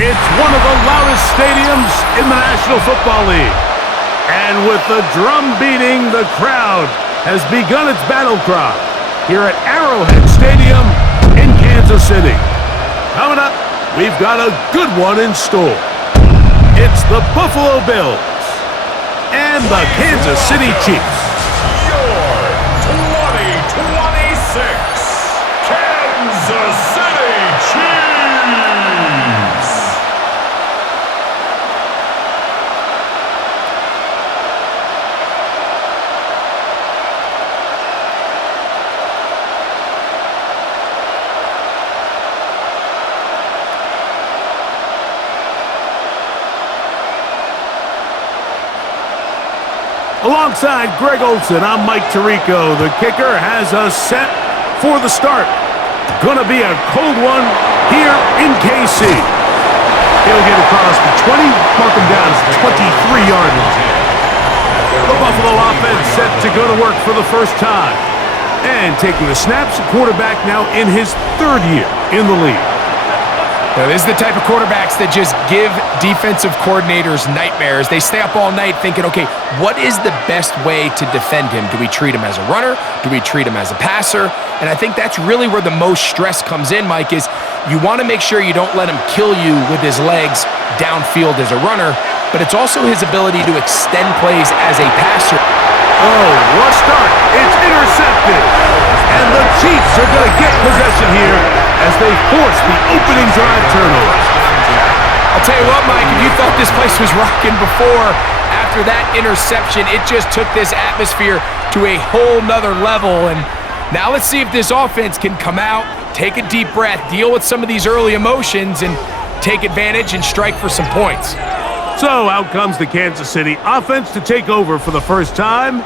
It's one of the loudest stadiums in the National Football League. And with the drum beating, the crowd has begun its battle cry here at Arrowhead Stadium in Kansas City. Coming up, we've got a good one in store. It's the Buffalo Bills and the Kansas City Chiefs. Your 2026 Kansas City Chiefs. Alongside Greg Olson, I'm Mike Tirico. The kicker has us set for the start. Gonna be a cold one here in KC. He'll get across the 20, mark him down at the 23-yard line. The Buffalo offense set to go to work for the first time. And taking the snaps, quarterback now in his third year in the league. Now, this is the type of quarterbacks that just give defensive coordinators nightmares. They stay up all night thinking, okay, what is the best way to defend him? Do we treat him as a runner? Do we treat him as a passer? And I think that's really where the most stress comes in, Mike, is you want to make sure you don't let him kill you with his legs downfield as a runner, but it's also his ability to extend plays as a passer. Oh, what start. It's intercepted. And the Chiefs are going to get possession here as they force the opening drive turnover. I'll tell you what, Mike, if you thought this place was rocking before, after that interception, it just took this atmosphere to a whole nother level. And now let's see if this offense can come out, take a deep breath, deal with some of these early emotions, and take advantage and strike for some points. So out comes the Kansas City offense to take over for the first time.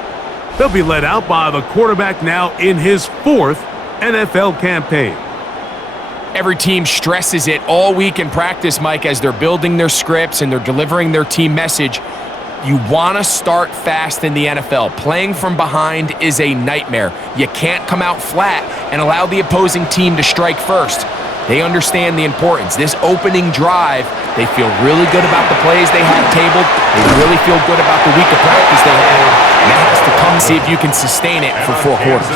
They'll be led out by the quarterback now in his fourth NFL campaign. Every team stresses it all week in practice, Mike, as they're building their scripts and they're delivering their team message. You want to start fast in the NFL. Playing from behind is a nightmare. You can't come out flat and allow the opposing team to strike first. They understand the importance. This opening drive, they feel really good about the plays they have tabled. They really feel good about the week of practice they had. And that has to come, see if you can sustain it for 4 quarters.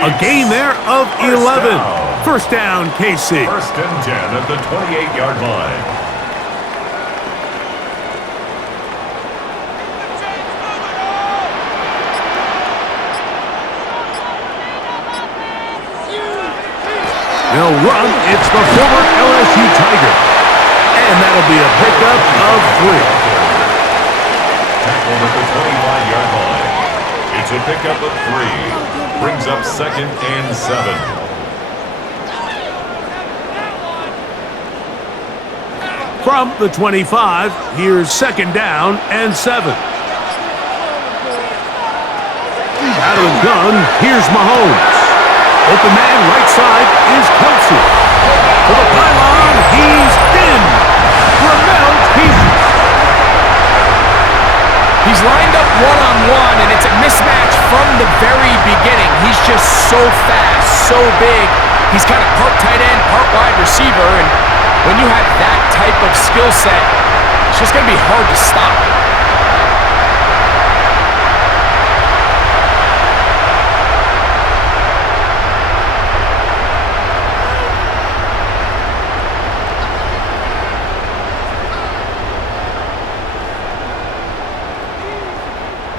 A gain there of 11. First down, KC. First and 10 at the 28-yard line. They'll run. It's the former LSU Tiger. And that'll be a pickup of 3. Tackled at the 25-yard line. It's a pickup of 3. Brings up second and 7. From the 25, here's second down and 7. Out of the gun, here's Mahomes. Open man, right side, is Kelsey. To the pylon, he's in. Ramel Pieces. He's lined up one-on-one, and it's a mismatch from the very beginning. He's just so fast, so big. He's kind of part tight end, part wide receiver, and when you have that type of skill set, it's just going to be hard to stop.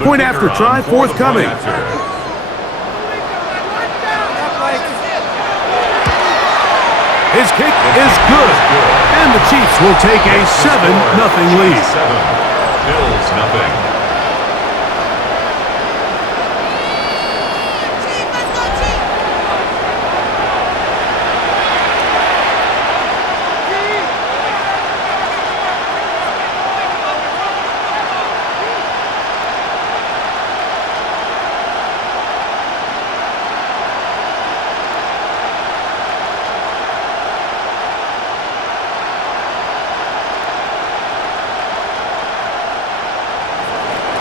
Point after try forthcoming. His kick is good. And the Chiefs will take a 7-0 lead. 7. Bills nothing.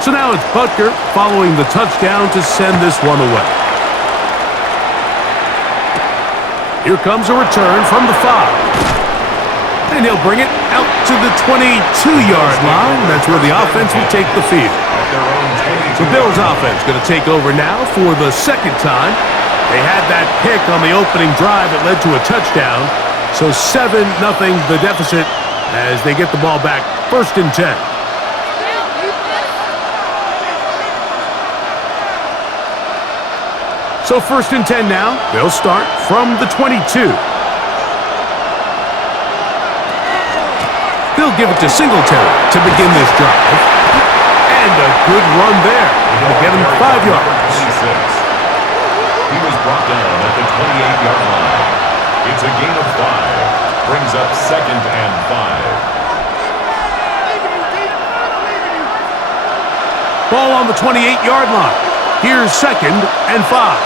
So now it's Butker following the touchdown to send this one away. Here comes a return from the 5. And he'll bring it out to the 22-yard line. That's where the offense will take the field. The Bills offense going to take over now for the second time. They had that pick on the opening drive that led to a touchdown. So 7-0 the deficit as they get the ball back. 1st and 10. So 1st and 10 now. They'll start from the 22. They'll give it to Singletary to begin this drive. And a good run there. They'll get him 5 yards. He was brought down at the 28-yard line. It's a gain of 5. Brings up 2nd and 5. Ball on the 28-yard line. Here's 2nd and 5.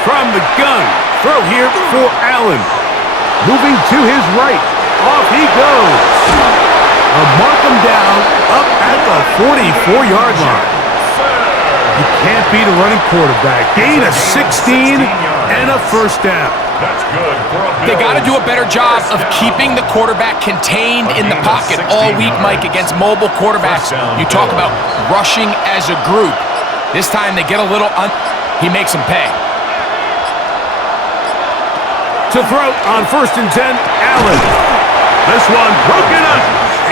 From the gun, throw here for Allen. Moving to his right, off he goes. Mark him down up at the 44-yard line. You can't beat a running quarterback. Gain of 16 and a 1st down. That's good. They got to do a better job of keeping the quarterback contained in the pocket all week, Mike, against mobile quarterbacks. You talk about rushing as a group. This time they get a little he makes them pay. To throw on 1st and 10, Allen. This one broken up.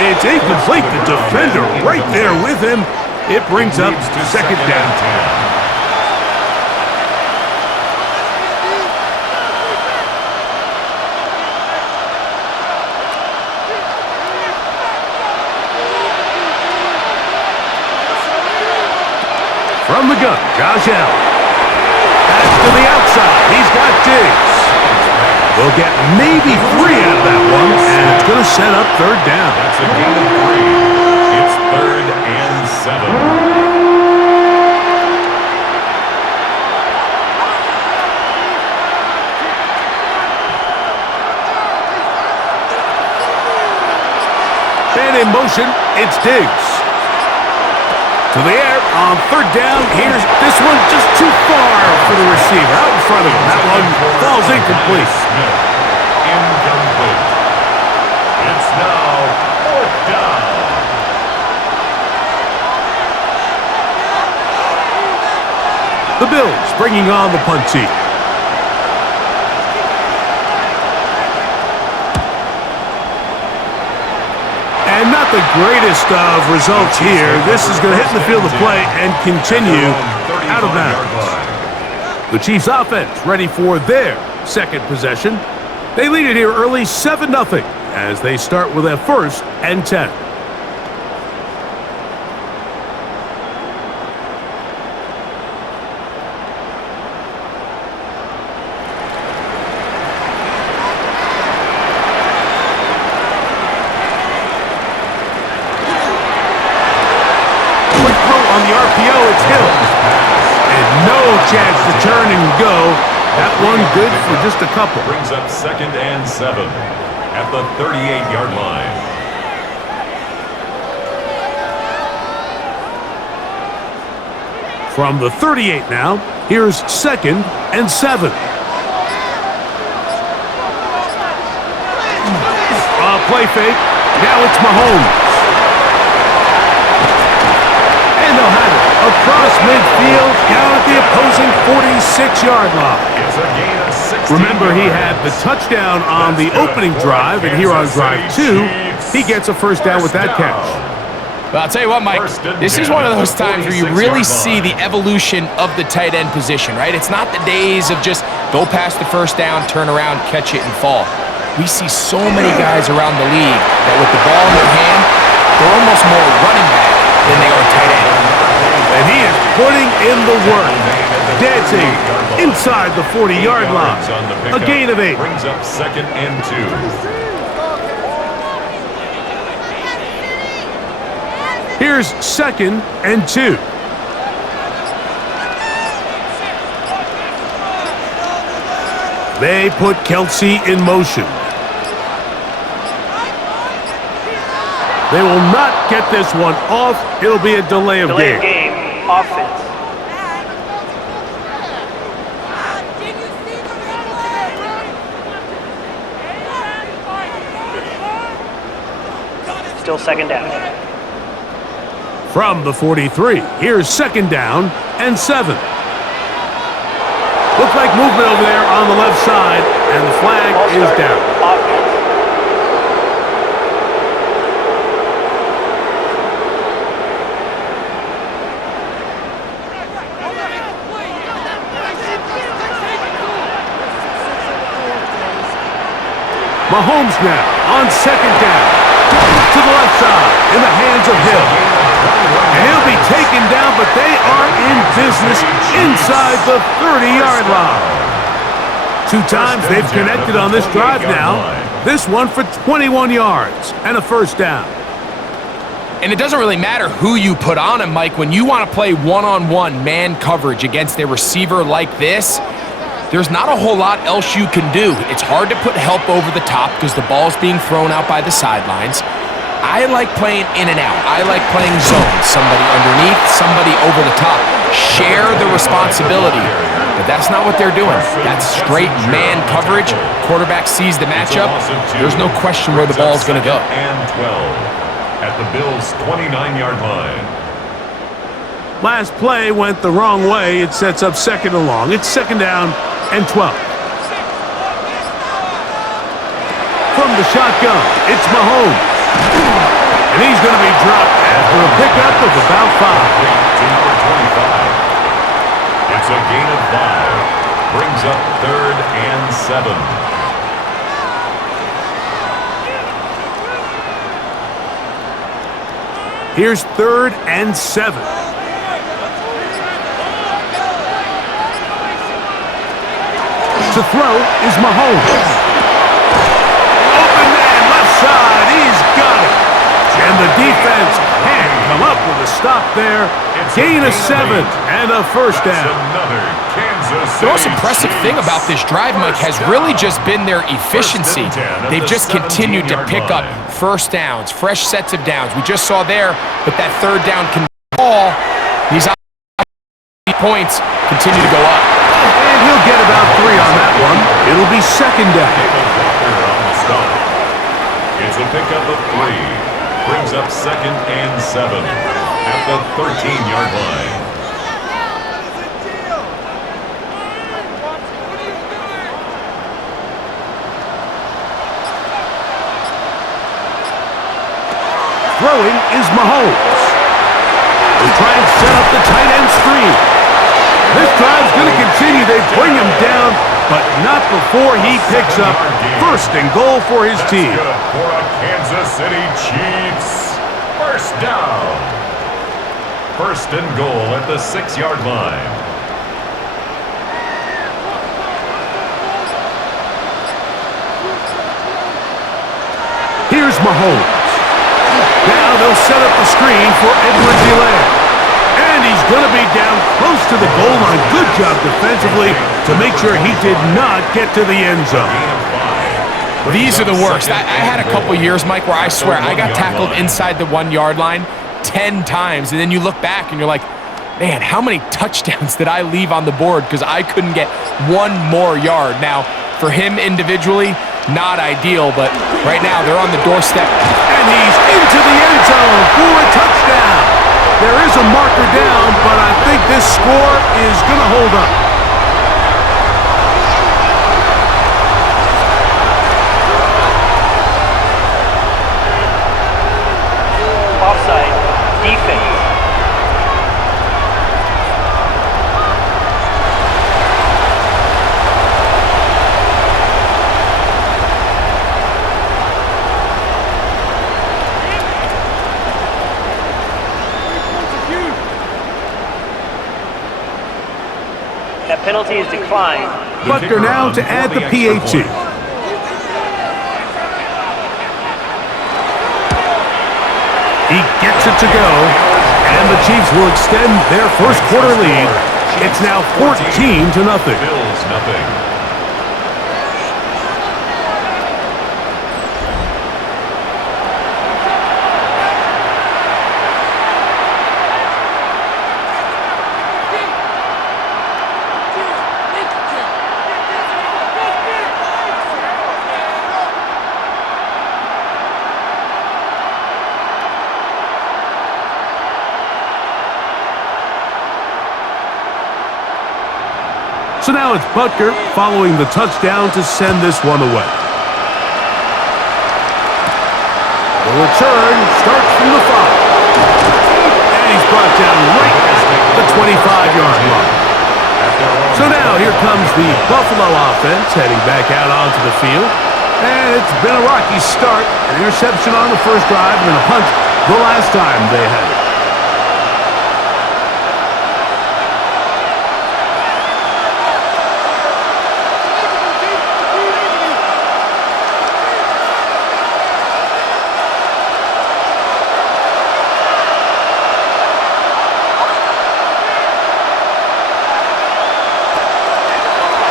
It's incomplete. The defender right there with him. It brings up 2nd down. From the gun, Josh Allen. Back to the outside. He's got Diggs. We'll get maybe 3 out of that one, and it's going to set up 3rd down. That's a gain of 3. It's 3rd and 7. And in motion, it's Diggs. To the air on 3rd down. Here's this one just too far for the receiver. Out in front of him. That one falls incomplete. Incomplete. It's now 4th down. The Bills bringing on the punt team. And not the greatest of results here. This is going to hit the field of play and continue out of bounds. The Chiefs offense ready for their 2nd possession. They lead it here early 7-0 as they start with a 1st and 10. On the RPO, it's Hill. And no chance to turn and go. That one good for just a couple. Brings up 2nd and 7 at the 38-yard line. From the 38 now, here's 2nd and 7. Play fake. Now it's Mahomes. And they'll have it across midfield down at the opposing 46-yard line. It's a gain of 16 Remember, he yards. had the touchdown on the opening drive, and here on drive 2, he gets a 1st down with that catch. Well, I'll tell you what, Mike, this is one of those times where you really see the evolution of the tight end position, right? It's not the days of just go past the 1st down, turn around, catch it, and fall. We see so many guys around the league that with the ball in their hand, they're almost more running back than they are tight end. And he is putting in the work, dancing inside the 40-yard line. A gain of 8. Brings up 2nd and 2. Here's 2nd and 2. They put Kelsey in motion. They will not get this one off. It'll be a delay of game. Offense. still second down. From the 43, here's second down and 7. Looks like movement over there on the left side, and the flag is down. Mahomes now on second down. To the left side in the hands of Hill. And he'll be taken down, but they are in business inside the 30-yard line. 2 times they've connected on this drive now. This one for 21 yards and a first down. And it doesn't really matter who you put on him, Mike. When you want to play one-on-one man coverage against a receiver like this, there's not a whole lot else you can do. It's hard to put help over the top because the ball's being thrown out by the sidelines. I like playing in and out. I like playing zone. Somebody underneath, somebody over the top. Share the responsibility. But that's not what they're doing. That's straight man coverage. Quarterback sees the matchup. There's no question where the ball's going to go. And 12 at the Bills' 29-yard line. Last play went the wrong way. It sets up second and long. It's second down and 12. From the shotgun, it's Mahomes. And he's going to be dropped after a pickup of about 5. To number 25. It's a gain of 5. Brings up 3rd and 7. Here's 3rd and 7. To throw is Mahomes. Open man, left side, he's got it. And the defense can't come up with a stop there. Gain of 7 and a first down. The most impressive thing about this drive, Mike, has really just been their efficiency. They've just continued to pick up first downs, fresh sets of downs. We just saw there with that 3rd down ball, these points continue to go up. And he'll get about 3 on that one. It'll be second down. It's a pickup of 3. Brings up 2nd and 7 at the 13-yard line. Throwing is Mahomes. They try and set up the tight end screen. This drive's going to continue. They bring him down, but not before he picks up first and goal for his team. Good for a Kansas City Chiefs. First down. First and goal at the 6-yard line. Here's Mahomes. Now they'll set up the screen for Edward Delaire. And he's going to be down close to the goal line. Good job defensively to make sure he did not get to the end zone. These are the worst. I had a couple years, Mike, where I swear I got tackled inside the 1-yard line 10 times. And then you look back and you're like, man, how many touchdowns did I leave on the board because I couldn't get 1 more yard? Now, for him individually, not ideal, but right now they're on the doorstep. And he's into the end zone for a touchdown. There is a marker down, but I think this score is going to hold up. Offside. Defense. That penalty is declined. Butker now to add the PAT. He gets it to go, and the Chiefs will extend their first quarter lead. It's now 14-0. Bills nothing. So now it's Butker following the touchdown to send this one away. The return starts from the 5. And he's brought down right at the 25-yard line. So now here comes the Buffalo offense heading back out onto the field. And it's been a rocky start. An interception on the first drive and a punt the last time they had it.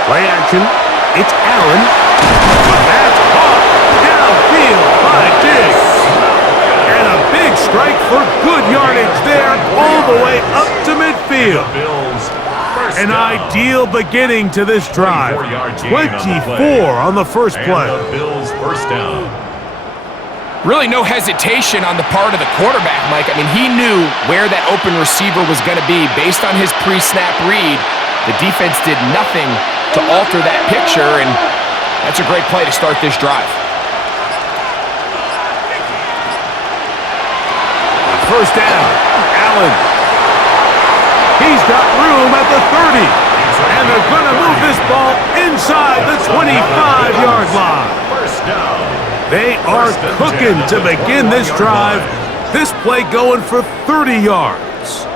Play action. It's Allen. That's caught downfield by Diggs. And a big strike for good yardage there all the way up to midfield. An ideal beginning to this drive. 24 on the first play. Bills first down. Really no hesitation on the part of the quarterback, Mike. I mean, he knew where that open receiver was going to be based on his pre-snap read. The defense did nothing to alter that picture, and that's a great play to start this drive. First down, Allen. He's got room at the 30, and they're going to move this ball inside the 25-yard line. First down. They are cooking to begin this drive. This play going for 30 yards.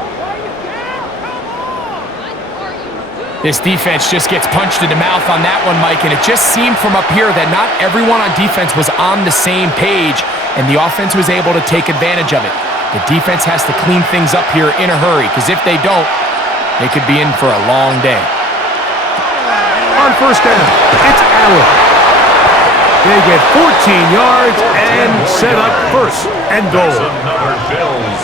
This defense just gets punched in the mouth on that one, Mike, and it just seemed from up here that not everyone on defense was on the same page, and the offense was able to take advantage of it. The defense has to clean things up here in a hurry, because if they don't, they could be in for a long day. On first down, it's Allen. They get 14 yards and set up first and goal. Another Bills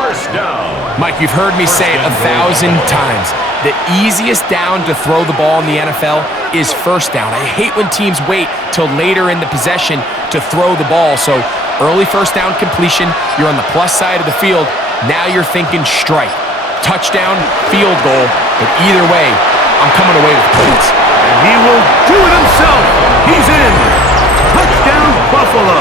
first down. Mike, you've heard me say it 1,000 times. The easiest down to throw the ball in the NFL is first down. I hate when teams wait till later in the possession to throw the ball. So early first down completion, you're on the plus side of the field. Now you're thinking strike, touchdown, field goal. But either way, I'm coming away with points. And he will do it himself. He's in. Touchdown, Buffalo.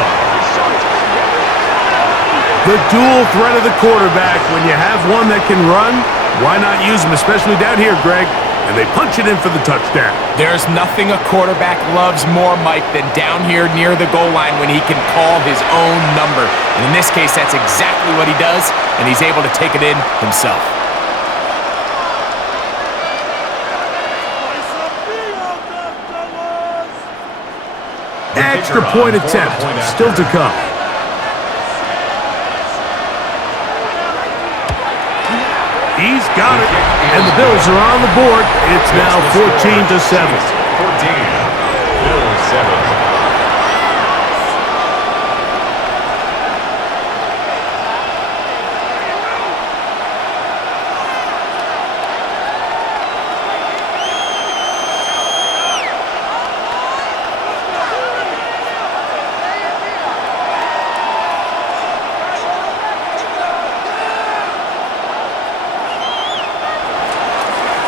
The dual threat of the quarterback. When you have one that can run, why not use him, especially down here, Greg? And they punch it in for the touchdown. There's nothing a quarterback loves more, Mike, than down here near the goal line when he can call his own number. And in this case, that's exactly what he does, and he's able to take it in himself. Extra point attempt still to come. He's got it, and the Bills are on the board. It's now 14-7. 14. Bills 7.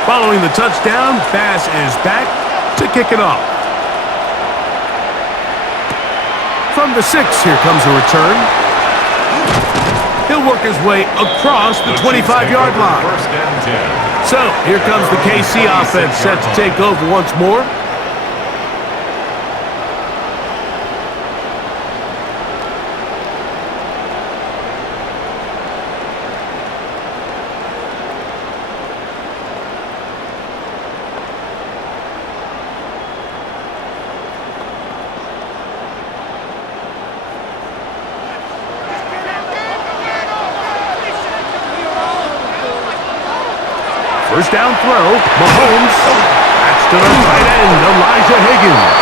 Following the touchdown, Bass is back to kick it off. From the 6, here comes a return. He'll work his way across the 25-yard line. First and 10. So, here comes the KC offense set to take over once more. First down throw, Mahomes. That's to the tight end, Elijah Higgins.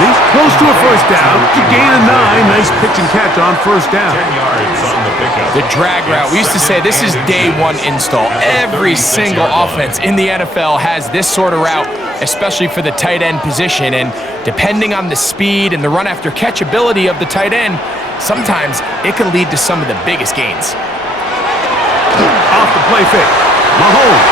He's close to a first down to gain a 9. Nice pitch and catch on first down. 10 yards on the pickup. The drag route. We used to say this is day one install. Every single offense in the NFL has this sort of route, especially for the tight end position. And depending on the speed and the run after catch ability of the tight end, sometimes it can lead to some of the biggest gains. Off the play fake. Mahomes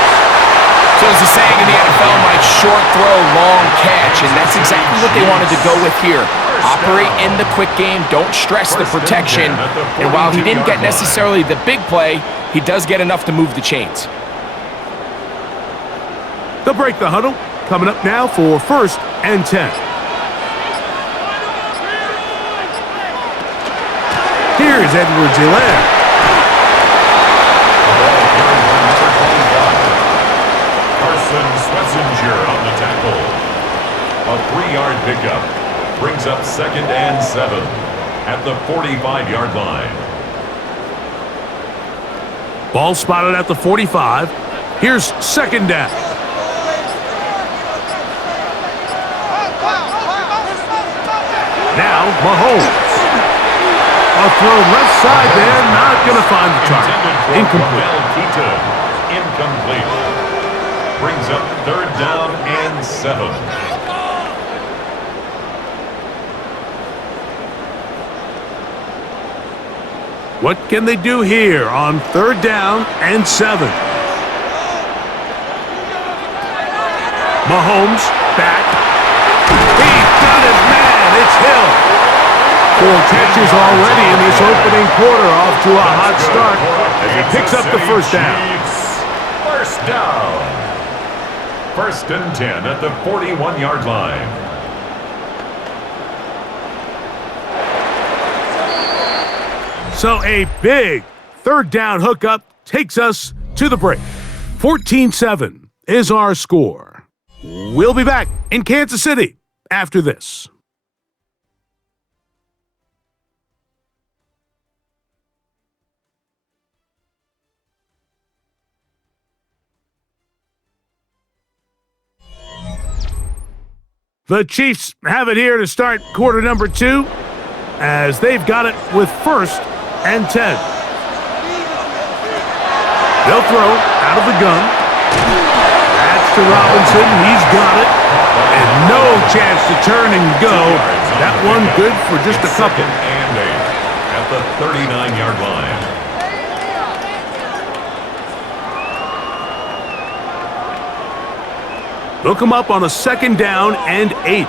So as the saying in the NFL, Mike, short throw, long catch, and that's exactly what they wanted to go with here. Operate in the quick game, don't stress the protection, and while he didn't get necessarily the big play, he does get enough to move the chains. They'll break the huddle. Coming up now for 1st and 10. Here's Edwards-Helaire. On the tackle. A 3-yard pickup brings up 2nd and 7 at the 45-yard line. Ball spotted at the 45. Here's 2nd down. Now Mahomes. A throw left side there, not going to find the target. Incomplete. Incomplete. Brings up 3rd down and 7. What can they do here on 3rd down and 7? Mahomes back. He's got his man. It's Hill. 4 catches already in this opening quarter, off to a hot start as he picks up the 1st down. 1st down. 1st and 10 at the 41-yard line. So a big 3rd down hookup takes us to the break. 14-7 is our score. We'll be back in Kansas City after this. The Chiefs have it here to start quarter number 2 as they've got it with 1st and 10. They'll throw out of the gun. That's to Robinson. He's got it. And no chance to turn and go. That one good for just a couple. 2nd and 8 at the 39-yard line. They'll come up on a 2nd down and 8.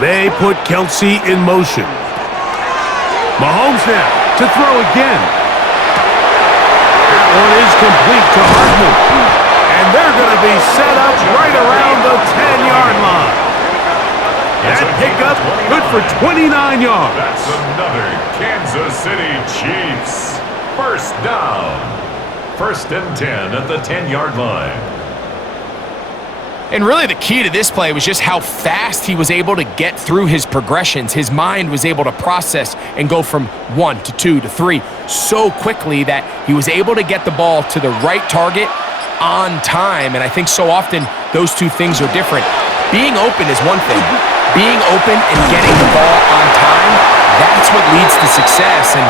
They put Kelsey in motion. Mahomes now to throw again. That one is complete to Hardman. And they're going to be set up right around the 10-yard line. That pickup good for 29 yards. That's another Kansas City Chiefs 1st down. 1st and 10 at the 10-yard line. And really the key to this play was just how fast he was able to get through his progressions. His mind was able to process and go from 1 to 2 to 3 so quickly that he was able to get the ball to the right target on time. And I think so often those two things are different. Being open is one thing. Being open and getting the ball on time, that's what leads to success. And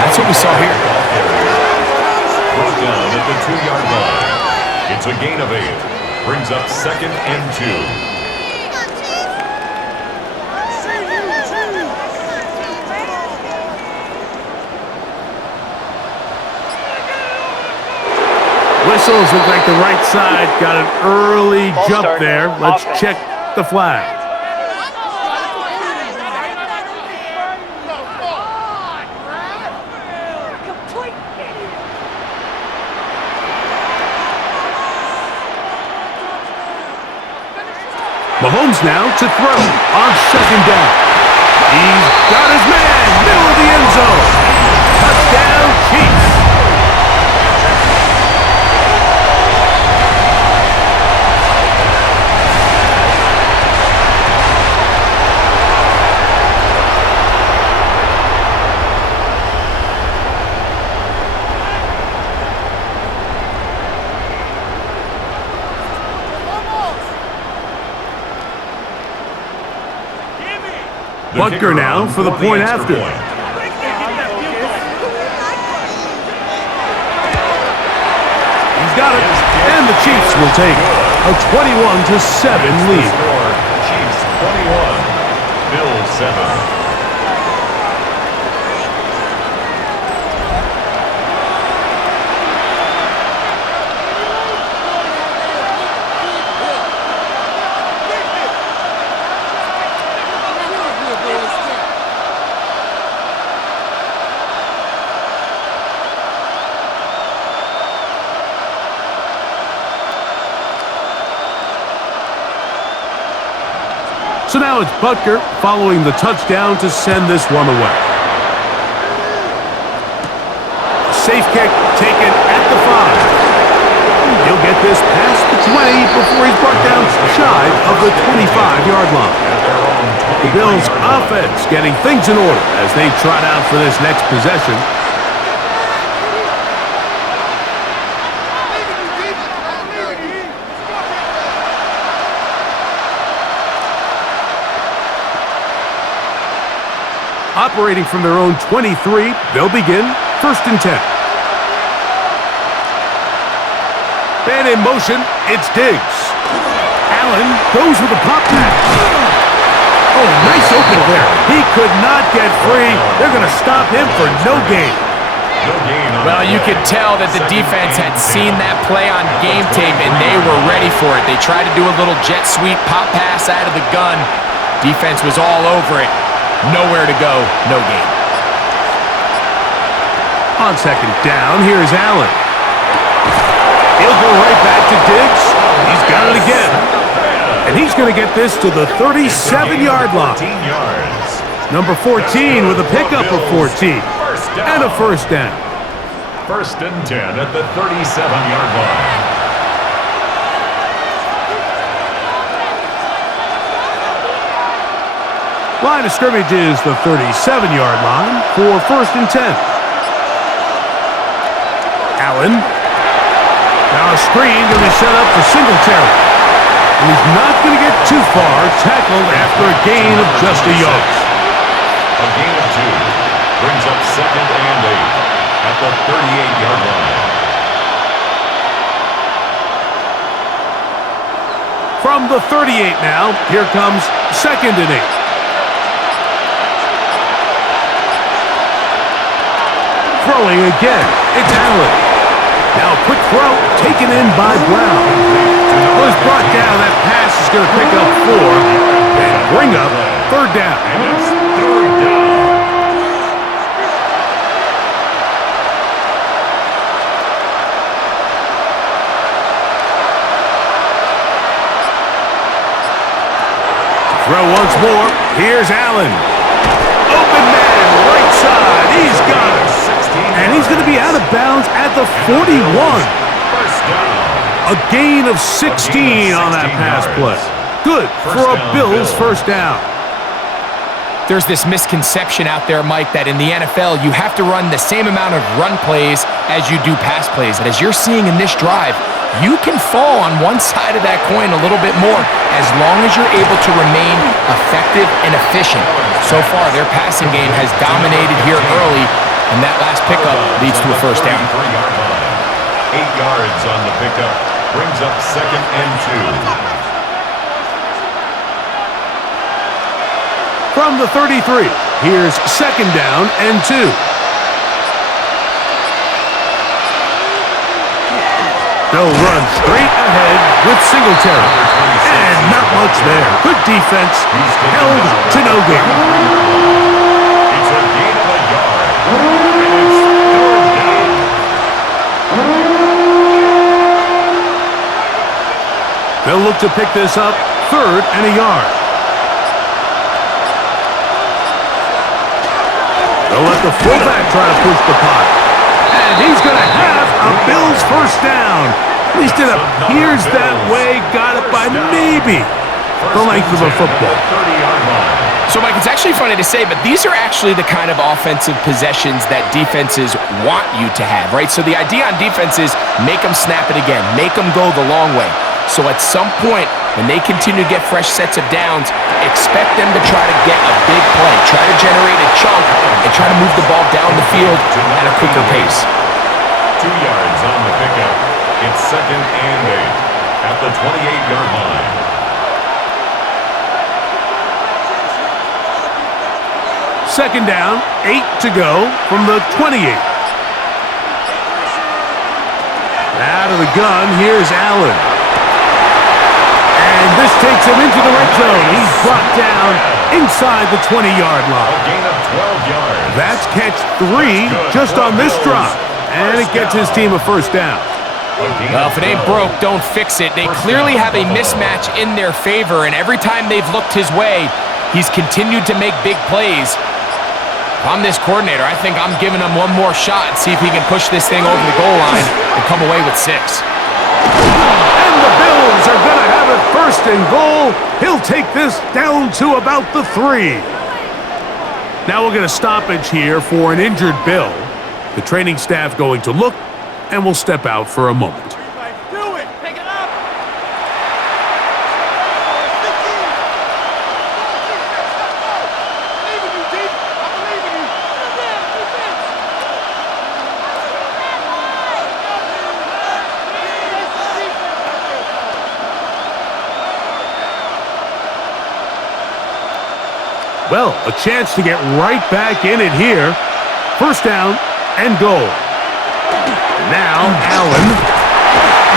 that's what we saw here. Brought down at the 2-yard line. It's a gain of 8. Brings up 2nd and 2. Whistles look like the right side got an early jump there. Let's check the flag. Mahomes now to throw on 2nd down. He's got his man, middle of the end zone. Touchdown, Chiefs. Butker now for the point after. He's got it, and the Chiefs will take a 21-7 lead. Chiefs 21, Bills 7. So now it's Butker following the touchdown to send this one away. Safe kick taken at the 5. He'll get this past the 20 before he's brought down shy of the 25-yard line. The Bills' offense getting things in order as they trot out for this next possession. Operating from their own 23, they'll begin 1st and 10. And in motion, it's Diggs. Allen goes with a pop pass. Oh, nice opener there. He could not get free. They're going to stop him for no gain. Well, you could tell that the defense had seen that play on game tape, and they were ready for it. They tried to do a little jet sweep pop pass out of the gun. Defense was all over it. Nowhere to go, no gain. On 2nd down, here's Allen. He'll go right back to Diggs. He's got it again. And he's going to get this to the 37-yard line. Number 14 with a pickup of 14. And a 1st down. 1st and 10 at the 37-yard line. Line of scrimmage is the 37-yard line for 1st and 10. Allen. Now a screen going to be set up for Singletary. And he's not going to get too far, tackled after a gain of just a yard. A gain of 2 brings up 2nd and 8 at the 38-yard line. From the 38 now, here comes 2nd and 8. Throwing again, it's Allen. Now a quick throw taken in by Brown. Was brought down. That pass is going to pick up 4 and bring up 3rd down. And it's 3rd down. Throw once more. Here's Allen. Open man, right side. He's got it. And he's going to be out of bounds at the 41. A gain of 16 on that pass play. Good for a Bills 1st down. There's this misconception out there, Mike, that in the NFL, you have to run the same amount of run plays as you do pass plays. And as you're seeing in this drive, you can fall on one side of that coin a little bit more as long as you're able to remain effective and efficient. So far, their passing game has dominated here early, and that last pickup leads to a 1st down. 8 yards on the pickup brings up 2nd and 2. From the 33, here's 2nd down and 2. They'll run straight ahead with Singletary. And not much there. Good defense. Held to no gain. It's a gain of a yard. And it's 3rd down. They'll look to pick this up 3rd and a yard. They'll let the fullback try to push the pot. And he's going to have a Bills 1st down. At least it appears that way. Got it by maybe the length of a football. So, Mike, it's actually funny to say, but these are actually the kind of offensive possessions that defenses want you to have, right? So the idea on defense is make them snap it again, make them go the long way. So at some point, when they continue to get fresh sets of downs, expect them to try to get a big play, try to generate a chunk, and try to move the ball down the field at a quicker pace. 2 yards on the pickup. It's 2nd and 8 at the 28-yard line. Second down, 8 to go from the 28. Out of the gun, here's Allen. And this takes him into the red zone. He's brought down inside the 20-yard line. A gain of 12 yards. That's catch 3 just on this drop. And it gets his team a 1st down. Well, if it ain't broke, don't fix it. They clearly have a mismatch in their favor, and every time they've looked his way, he's continued to make big plays. If I'm this coordinator, I think I'm giving him one more shot and see if he can push this thing over the goal line and come away with 6. And the Bills are going to have it 1st and goal. He'll take this down to about the 3. Now we're going to stoppage here for an injured Bill. The training staff going to look and will step out for a moment. Do it! Pick it up! Well, a chance to get right back in it here. 1st down and goal. Now, Allen.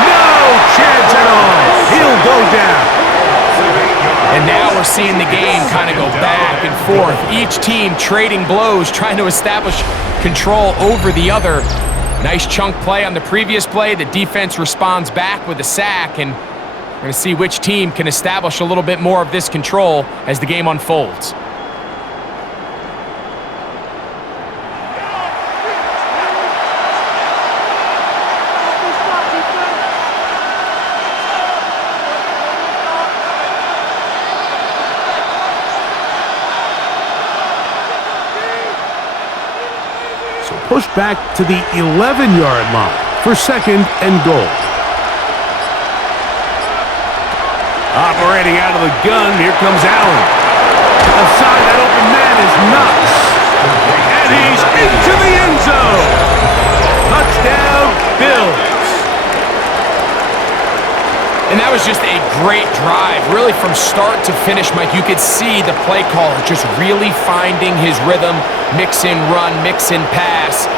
No chance at all. He'll go down. And now we're seeing the game kind of go back and forth. Each team trading blows, trying to establish control over the other. Nice chunk play on the previous play. The defense responds back with a sack, and we're going to see which team can establish a little bit more of this control as the game unfolds. Push back to the 11-yard line for 2nd and goal. Operating out of the gun, here comes Allen. Outside that open man is Knox. And he's into the end zone. Touchdown, Bills. And that was just a great drive. Really from start to finish, Mike, you could see the play caller just really finding his rhythm. Mix in run, mix in pass.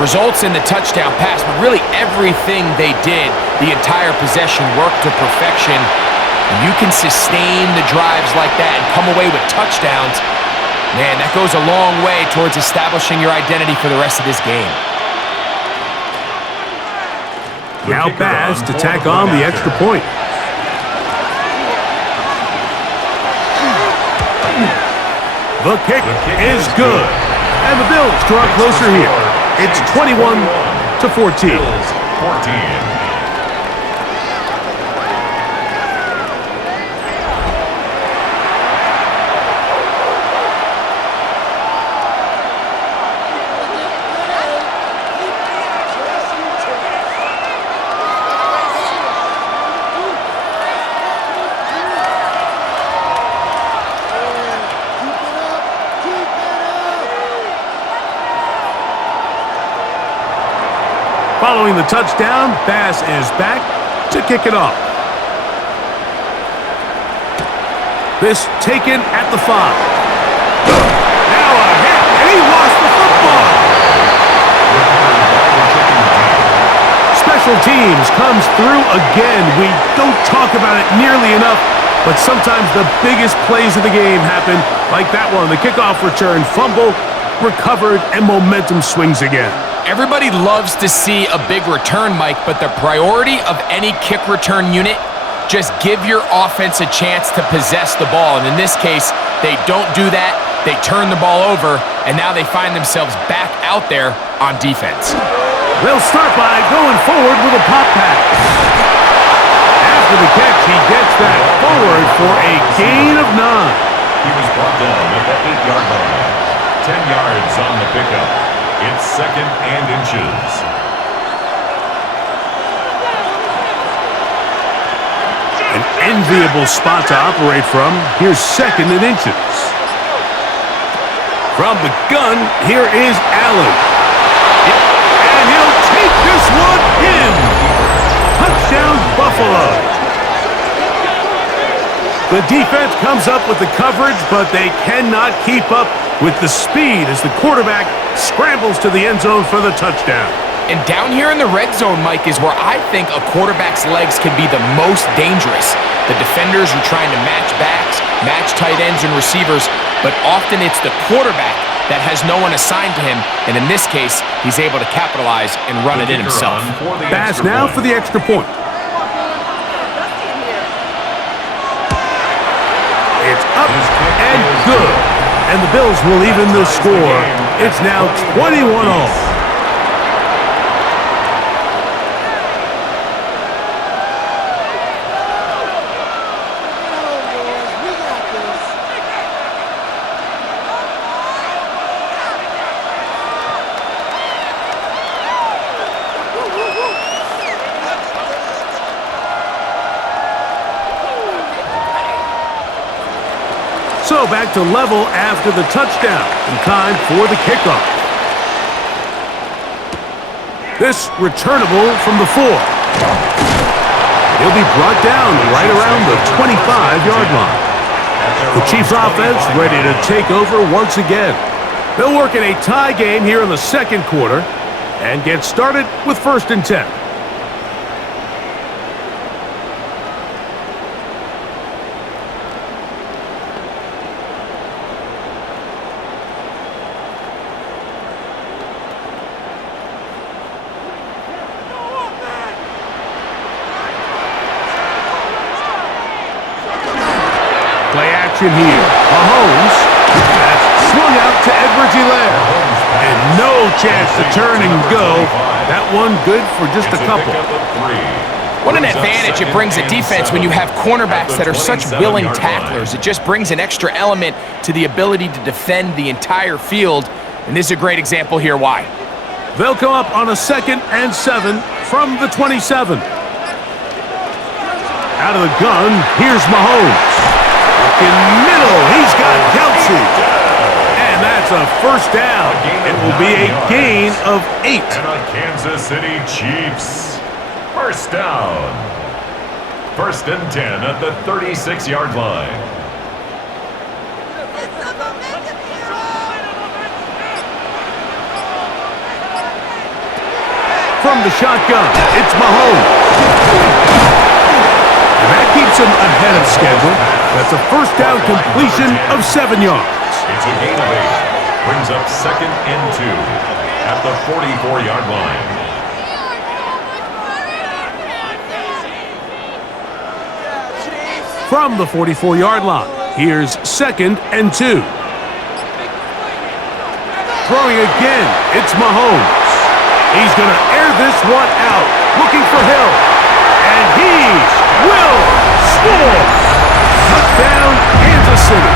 Results in the touchdown pass, but really everything they did, the entire possession worked to perfection. And you can sustain the drives like that and come away with touchdowns. Man, that goes a long way towards establishing your identity for the rest of this game. Now Bass to tack on the extra point. The kick is good. And the Bills draw closer here. It's 21-14. Bills 14. Following the touchdown, Bass is back to kick it off. This taken at the 5. Now a hit, and he lost the football. Special teams comes through again. We don't talk about it nearly enough, but sometimes the biggest plays of the game happen like that one. The kickoff return, fumble, recovered, and momentum swings again. Everybody loves to see a big return, Mike, but the priority of any kick return unit, just give your offense a chance to possess the ball. And in this case, they don't do that. They turn the ball over, and now they find themselves back out there on defense. They'll start by going forward with a pop pass. After the catch, he gets that forward for a gain of 9. He was brought down at the 8-yard line. 10 yards on the pickup. It's 2nd and inches. An enviable spot to operate from. Here's 2nd and inches. From the gun, here is Allen. And he'll take this one in. Touchdown, Buffalo. The defense comes up with the coverage, but they cannot keep up with the speed as the quarterback scrambles to the end zone for the touchdown. And down here in the red zone, Mike, is where I think a quarterback's legs can be the most dangerous. The defenders are trying to match backs, match tight ends and receivers, but often it's the quarterback that has no one assigned to him, and in this case, he's able to capitalize and run it in himself. Pass now for the extra point. It's up and good. And the Bills will even the score. It's now 21-all. So back to level after the touchdown, and time for the kickoff. This returnable from the 4. He'll be brought down right around the 25-yard line. The Chiefs offense ready to take over once again. They'll work in a tie game here in the second quarter and get started with 1st and 10. Play action here. Mahomes. That's swung out to Edwards-Helaire. And no chance to turn and go. That one good for just a couple. What an advantage it brings a defense when you have cornerbacks that are such willing tacklers. It just brings an extra element to the ability to defend the entire field. And this is a great example here why. They'll come up on a 2nd and 7 from the 27. Out of the gun, here's Mahomes. In middle, he's got Kelsey. And that's a 1st down. It will be a gain of 8. And the Kansas City Chiefs. 1st down. 1st and 10 at the 36-yard line. From the shotgun, it's Mahomes. And that keeps him ahead of schedule. That's a 1st down completion of 7 yards. It's a gain of 8. Brings up 2nd and 2 at the 44-yard line. From the 44-yard line, here's 2nd and 2. Throwing again, it's Mahomes. He's going to air this one out, looking for Hill. And he will score. Touchdown, Kansas City.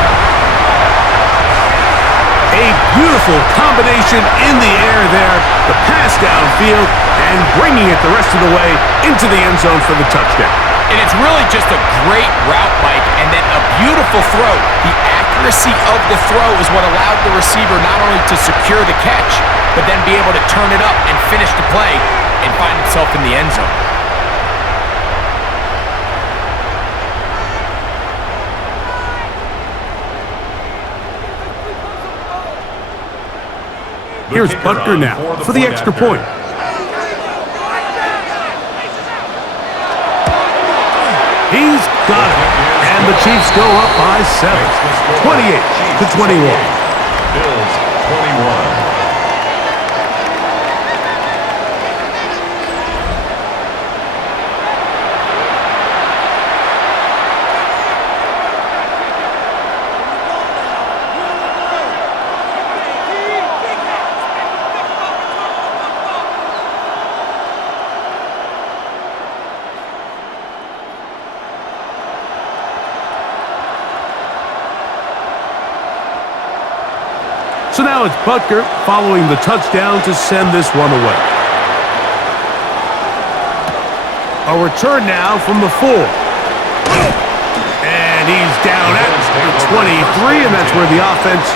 A beautiful combination in the air there, the pass downfield, and bringing it the rest of the way into the end zone for the touchdown. And it's really just a great route, Mike, and then a beautiful throw. The accuracy of the throw is what allowed the receiver not only to secure the catch, but then be able to turn it up and finish the play and find himself in the end zone. Here's Butker now for the extra point. He's got it. And the Chiefs go up by 7. 28-21. Bills 21. So now it's Butker following the touchdown to send this one away. A return now from the 4. And he's down at the 23, and that's where the offense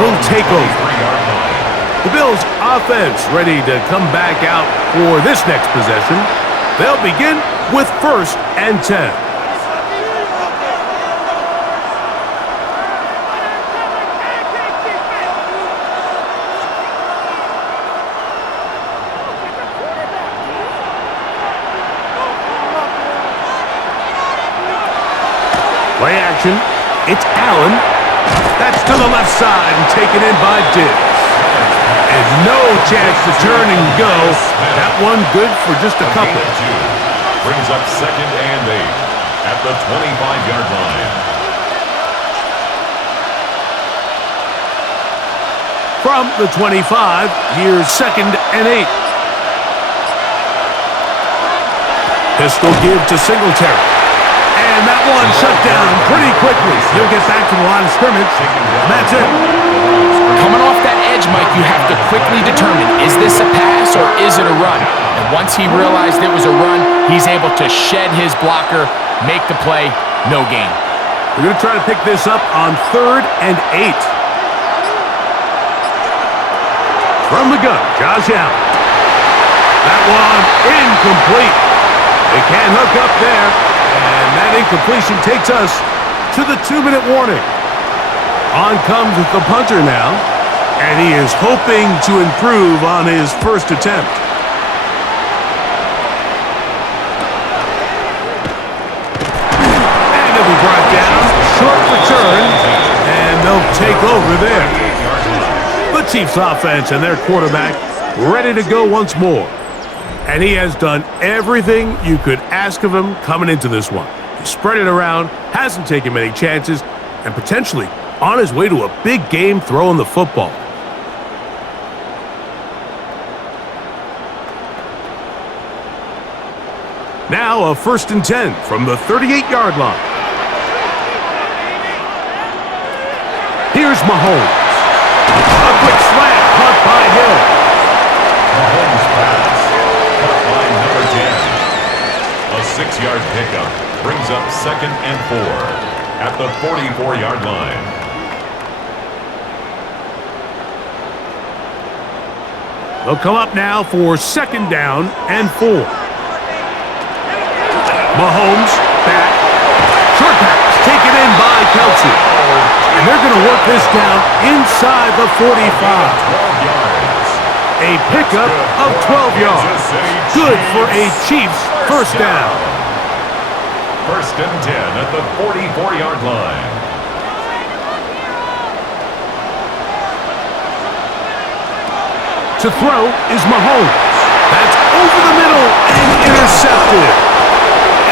will take over. The Bills' offense ready to come back out for this next possession. They'll begin with 1st and 10. Play action. It's Allen. That's to the left side and taken in by Diggs. And no chance to turn and go. That one good for just a couple. Brings up 2nd and 8 at the 25-yard line. From the 25, here's 2nd and 8. Pistol give to Singletary. And that one shut down pretty quickly. He'll get back to the line of scrimmage. And that's it. Coming off that edge, Mike, you have to quickly determine, is this a pass or is it a run? And once he realized it was a run, he's able to shed his blocker, make the play, no gain. We're going to try to pick this up on 3rd and 8. From the gun, Josh Allen. That one incomplete. They can't hook up there. And that incompletion takes us to the 2-minute warning. On comes the punter now. And he is hoping to improve on his first attempt. And it'll be brought down. Short return. And they'll take over there. The Chiefs offense and their quarterback ready to go once more. And he has done everything you could ask of him coming into this one. He spread it around, hasn't taken many chances, and potentially on his way to a big game throwing the football. Now a 1st and 10 from the 38-yard line. Here's Mahomes. A quick slant, caught by Hill. Mahomes pass, caught by number 10. A 6-yard pickup brings up 2nd and 4 at the 44-yard line. They'll come up now for 2nd down and 4. Mahomes back. Short pass taken in by Kelsey. And they're going to work this down inside the 45. 12 yards. A pickup of 12 yards. Good for a Chiefs first down. 1st and 10 at the 44-yard line. To throw is Mahomes. That's over the middle and intercepted.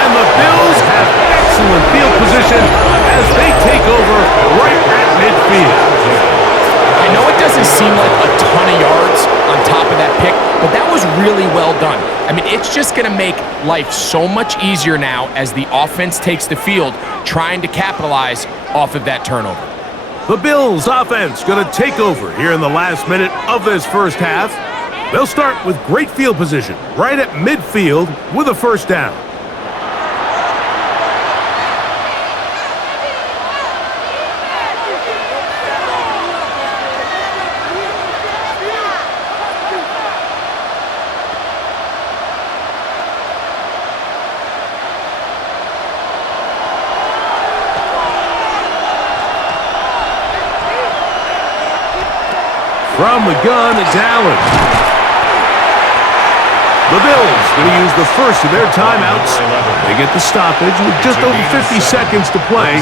And the Bills have excellent field position as they take over right at midfield. I know it doesn't seem like a ton of yards on top of that pick, but that was really well done. I mean, it's just going to make life so much easier now as the offense takes the field, trying to capitalize off of that turnover. The Bills offense going to take over here in the last minute of this first half. They'll start with great field position right at midfield with a first down. From the gun, it's Allen. The Bills going to use the first of their timeouts. They get the stoppage with just over 50 seconds to play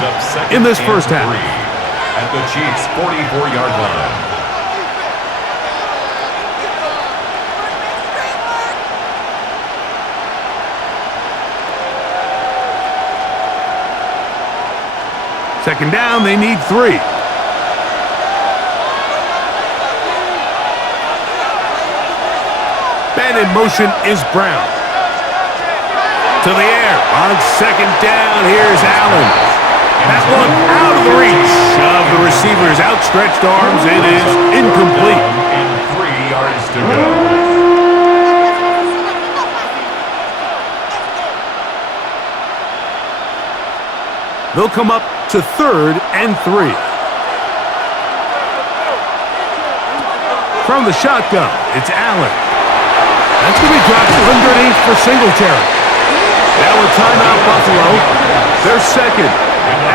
in this first half. At the Chiefs' 44-yard line. Second down, they need 3. And in motion is Brown. To the air on 2nd down. Here's Allen. That one out of the reach of the receiver's outstretched arms. It is incomplete. And 3 yards to go. They'll come up to 3rd and 3. From the shotgun, it's Allen. That's going to be dropped underneath for Singletary. Now a timeout, Buffalo. They're second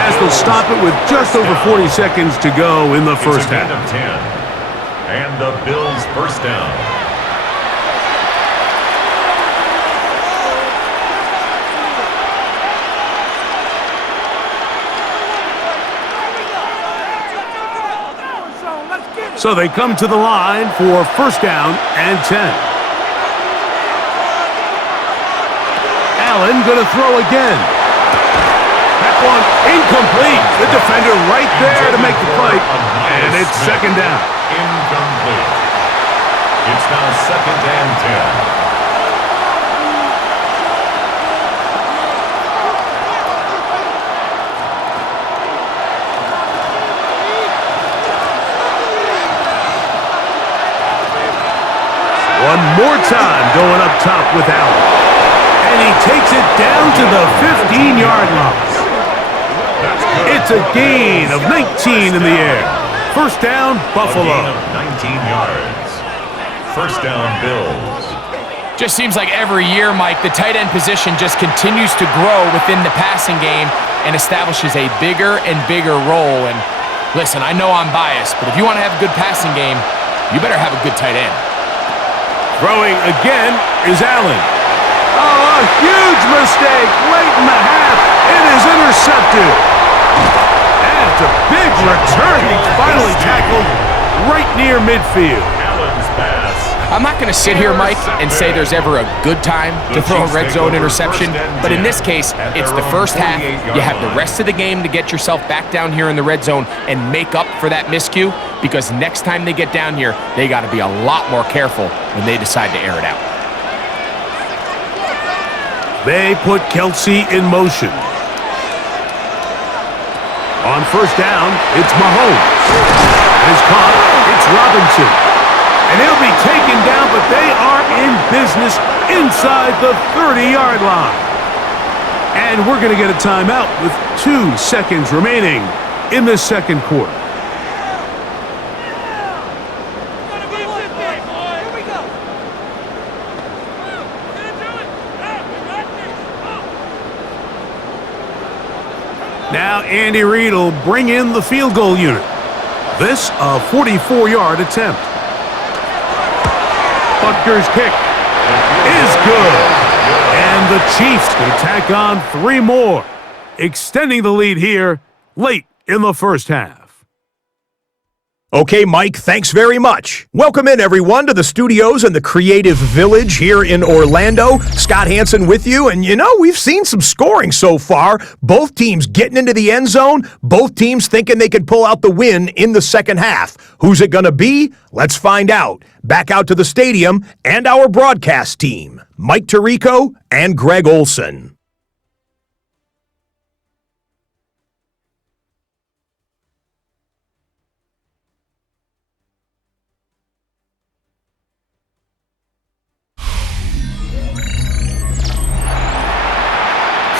as they'll stop it with just over 40 seconds to go in the first half. Of 10. And the Bills first down. So they come to the line for first down and 10. Allen going to throw again. That one incomplete. The defender right there to make the play. And it's second down. Incomplete. It's now second and 10. One more time going up top with Allen. And he takes it down to the 15-yard line. It's a gain of 19 in the air. First down, Buffalo. A gain of 19 yards. First down, Bills. Just seems like every year, Mike, the tight end position just continues to grow within the passing game and establishes a bigger and bigger role. And listen, I know I'm biased, but if you want to have a good passing game, you better have a good tight end. Throwing again is Allen. Oh, a huge mistake late in the half. It is intercepted. And it's a big return. He's finally tackled right near midfield. Allen's pass. I'm not going to sit here, Mike, and say there's ever a good time to throw a red zone interception, but in this case, it's the first half. You have the rest of the game to get yourself back down here in the red zone and make up for that miscue, because next time they get down here, they got to be a lot more careful when they decide to air it out. They put Kelsey in motion. On first down, it's Mahomes. It's caught. It's Robinson. And he'll be taken down, but they are in business inside the 30-yard line. And we're going to get a timeout with 2 seconds remaining in the second quarter. Now Andy Reid will bring in the field goal unit. This a 44-yard attempt. Butker's kick is good. And the Chiefs can tack on 3 more, extending the lead here late in the first half. Okay, Mike, thanks very much. Welcome in, everyone, to the studios in the Creative Village here in Orlando. Scott Hansen with you, and we've seen some scoring so far. Both teams getting into the end zone, both teams thinking they could pull out the win in the second half. Who's it going to be? Let's find out. Back out to the stadium and our broadcast team, Mike Tirico and Greg Olson.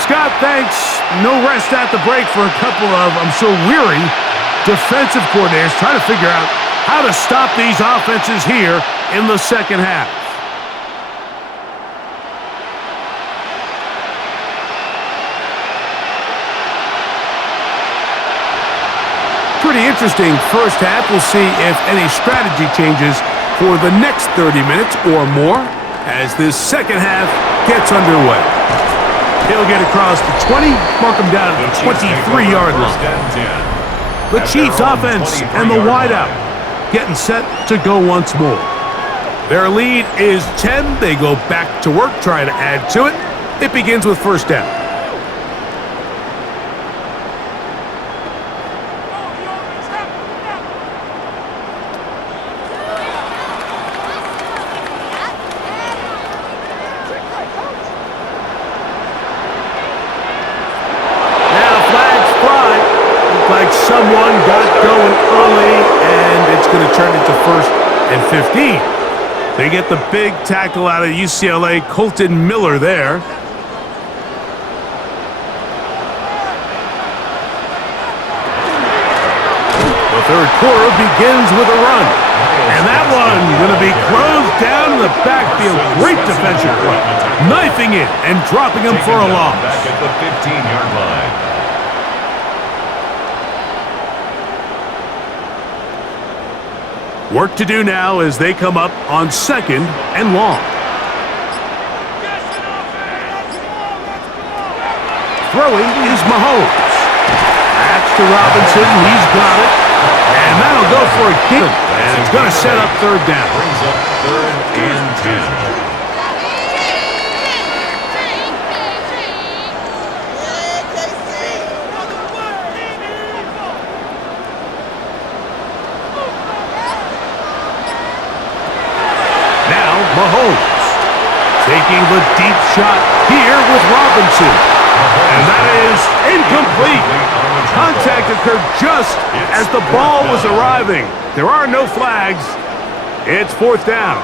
Scott, thanks. No rest at the break for a couple of, I'm sure, weary defensive coordinators trying to figure out how to stop these offenses here in the second half. Pretty interesting first half. We'll see if any strategy changes for the next 30 minutes or more as this second half gets underway. He'll get across the 20, mark him down at the 23-yard line. The Chiefs offense and the wideout getting set to go once more. Their lead is 10. They go back to work, trying to add to it. It begins with first down. Someone got going early, and it's going to turn into first and 15. They get the big tackle out of UCLA, Colton Miller there. The third quarter begins with a run. And that one going to be closed down in the backfield. Great defensive play. Knifing it and dropping him for a loss. Back at the 15-yard line. Work to do now as they come up on second and long. Throwing is Mahomes. That's to Robinson. He's got it. And that'll go for a kick. And it's going to set up third down. Brings up 3rd and 10. Mahomes taking the deep shot here with Robinson. And that is incomplete. Contact occurred just as the ball was arriving. There are no flags. It's 4th down.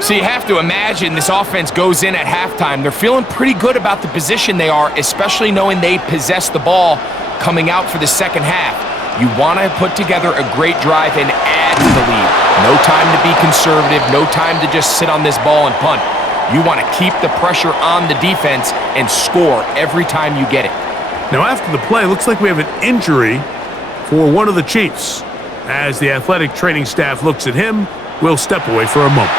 So you have to imagine this offense goes in at halftime. They're feeling pretty good about the position they are, especially knowing they possess the ball coming out for the second half. You want to put together a great drive and add to the lead. No time to be conservative, no time to just sit on this ball and punt. You want to keep the pressure on the defense and score every time you get it. Now after the play, looks like we have an injury for one of the Chiefs. As the athletic training staff looks at him, we'll step away for a moment.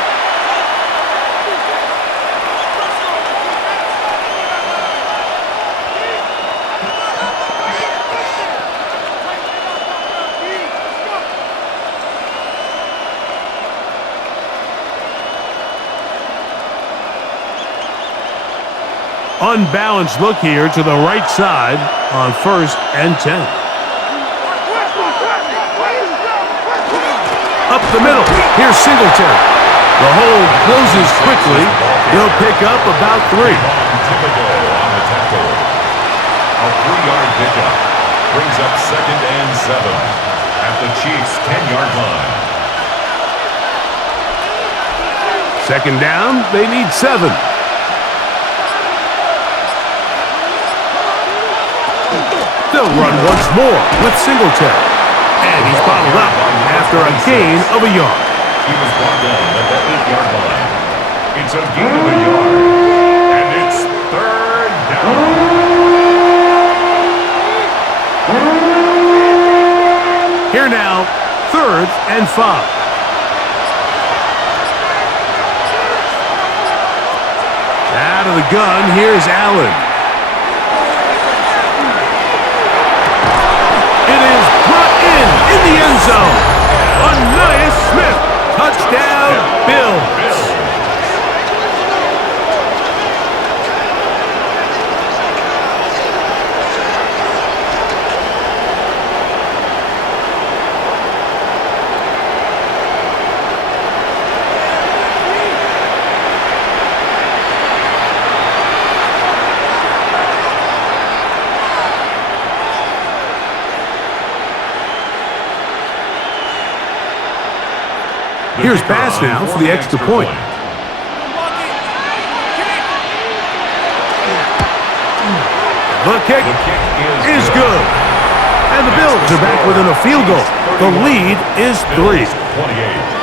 Unbalanced look here to the right side on 1st and 10. Up the middle. Here's Singletary. The hole closes quickly. He'll pick up about 3. Typical on the tackle. A 3-yard pickup. Brings up 2nd and 7 at the Chiefs' 10-yard line. 2nd down. They need 7. They'll run once more with Singletary. And he's bottled up after a gain of a yard. He was brought down at the 8-yard line. It's a gain of a yard. And it's 3rd down. Here now, 3rd and 5. Out of the gun, here's Allen. In the end zone, Ananias Smith, touchdown, Bills. Here's pass now for the extra point. The kick is good. And the Bills are back within a field goal. The lead is 3. 28.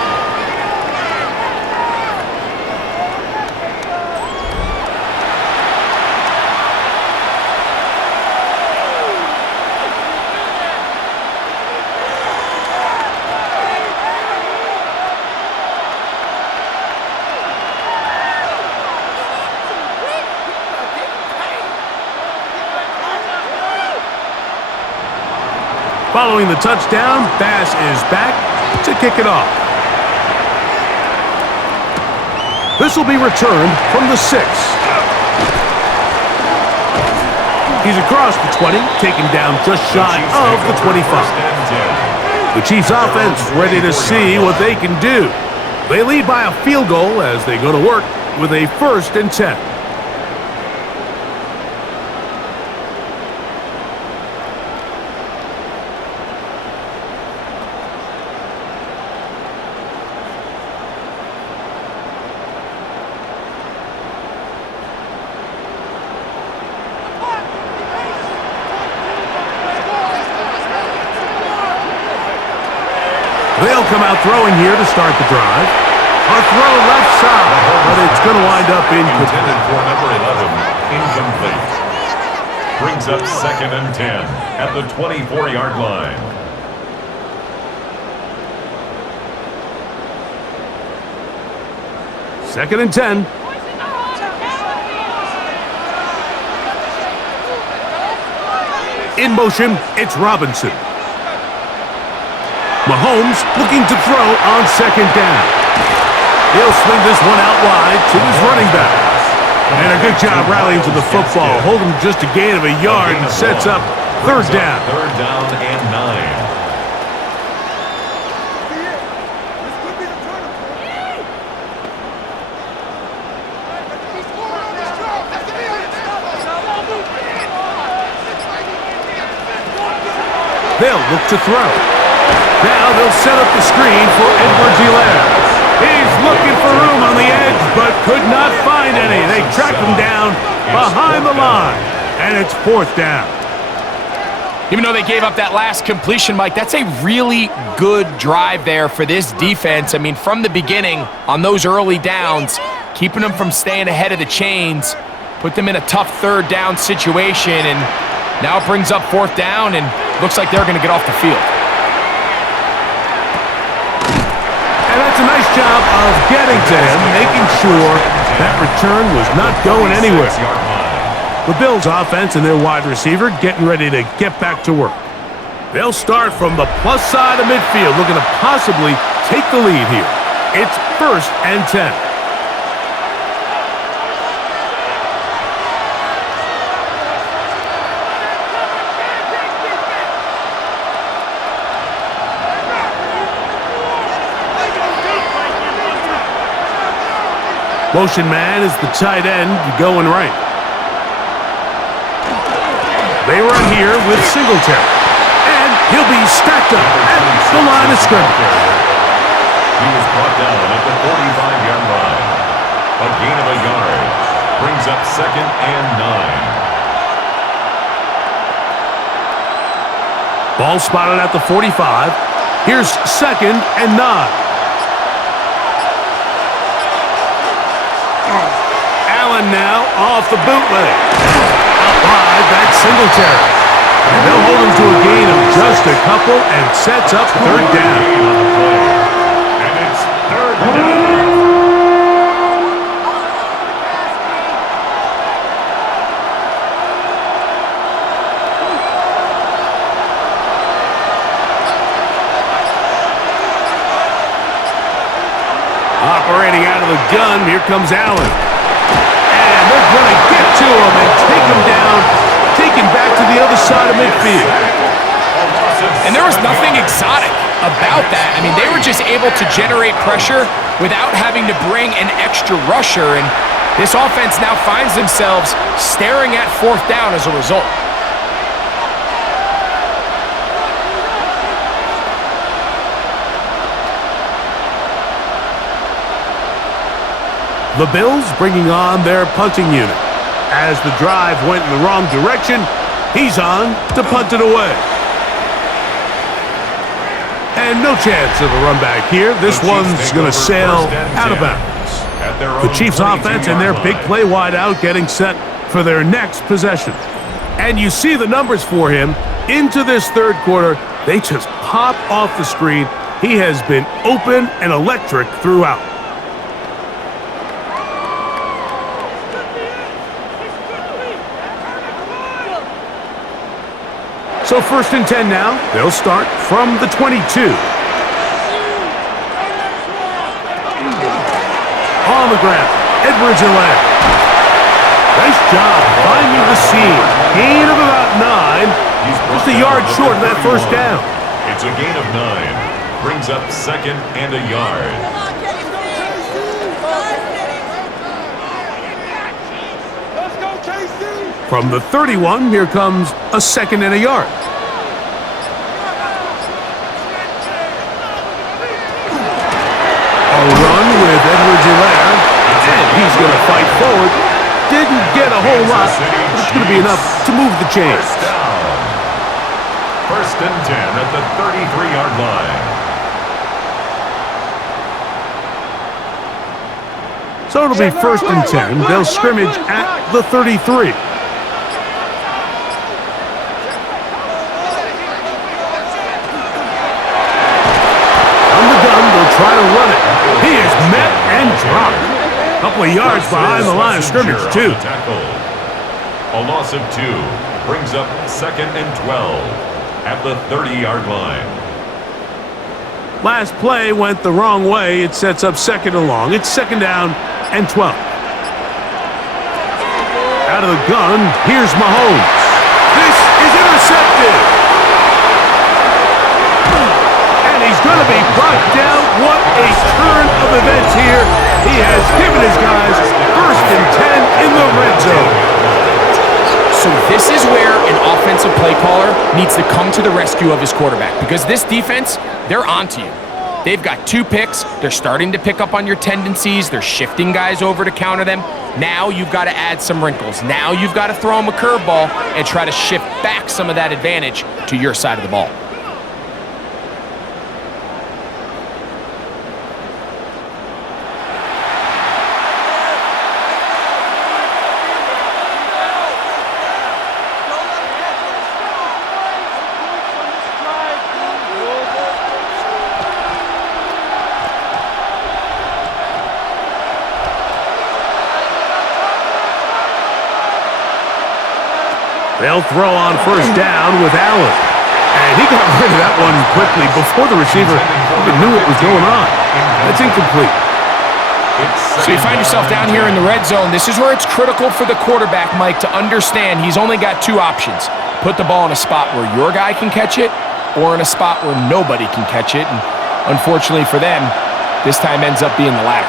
Following the touchdown, Bass is back to kick it off. This will be returned from the 6. He's across the 20, taken down just shy of the 25. The Chiefs offense ready to see what they can do. They lead by a field goal as they go to work with a 1st and 10. They'll come out throwing here to start the drive. A throw left side, but it's going to wind up intended for number 11, incomplete. Brings up 2nd and 10 at the 24-yard line. Second and 10. In motion, it's Robinson. Mahomes looking to throw on second down. He'll swing this one out wide to his running back. And a good job rallying to the football. Holding just a gain of a yard and sets up third down. Third down and 9. They'll look to throw. Now they'll set up the screen for Edwards-Helaire. He's looking for room on the edge, but could not find any. They track him down behind the line, and it's fourth down. Even though they gave up that last completion, Mike, that's a really good drive there for this defense. I mean, from the beginning, on those early downs, keeping them from staying ahead of the chains, put them in a tough third down situation, and now it brings up fourth down, and looks like they're going to get off the field. And that's a nice job of getting to him, making sure that return was not going anywhere. The Bills' offense and their wide receiver getting ready to get back to work. They'll start from the plus side of midfield, looking to possibly take the lead here. It's 1st and 10. Motion man is the tight end going right. They run here with Singletary. And he'll be stacked up at the line of scrimmage. He was brought down at the 45-yard line. A gain of a yard brings up 2nd and 9. Ball spotted at the 45. Here's 2nd and 9. Allen now off the bootleg. Out wide, that's Singletary. And they'll hold him to a gain of just a couple and sets up third down. And it's third down. Operating out of the gun, here comes Allen. And they're going to get to him and take him down, taken back to the other side of midfield. And there was nothing exotic about that. I mean, they were just able to generate pressure without having to bring an extra rusher. And this offense now finds themselves staring at fourth down as a result. The Bills bringing on their punting unit. As the drive went in the wrong direction, he's on to punt it away. And no chance of a run back here. This one's going to sail out of bounds. The Chiefs offense and their big play wideout getting set for their next possession. And you see the numbers for him into this third quarter. They just pop off the screen. He has been open and electric throughout. So 1st and 10 now. They'll start from the 22. On the ground, Edwards-Helaire. Nice job finding the seam. Gain of about 9. Just a yard short of that first down. It's a gain of 9. Brings up 2nd and a yard. From the 31, here comes a 2nd and a yard. A run with Edwards-Helaire, and he's going to fight forward. Didn't get a whole lot, but it's going to be enough to move the chains. 1st and 10 at the 33-yard line. So it'll be 1st and 10. They'll scrimmage at the 33. Try to run it. He is met and dropped. A couple of yards behind the line of scrimmage, too. A loss of 2 brings up 2nd and 12 at the 30-yard line. Last play went the wrong way. It sets up second and long. It's second down and 12. Out of the gun, here's Mahomes. This is intercepted. And he's going to be brought down. What a turn of events here. He has given his guys first and 10 in the red zone. So this is where an offensive play caller needs to come to the rescue of his quarterback, because this defense, they're onto you. They've got 2 picks. They're starting to pick up on your tendencies. They're shifting guys over to counter them. Now you've got to add some wrinkles. Now you've got to throw them a curveball and try to shift back some of that advantage to your side of the ball. They'll throw on first down with Allen. And he got rid of that one quickly before the receiver even knew what was going on. That's incomplete. So you find yourself down here in the red zone. This is where it's critical for the quarterback, Mike, to understand he's only got 2 options. Put the ball in a spot where your guy can catch it, or in a spot where nobody can catch it. And unfortunately for them, this time ends up being the latter.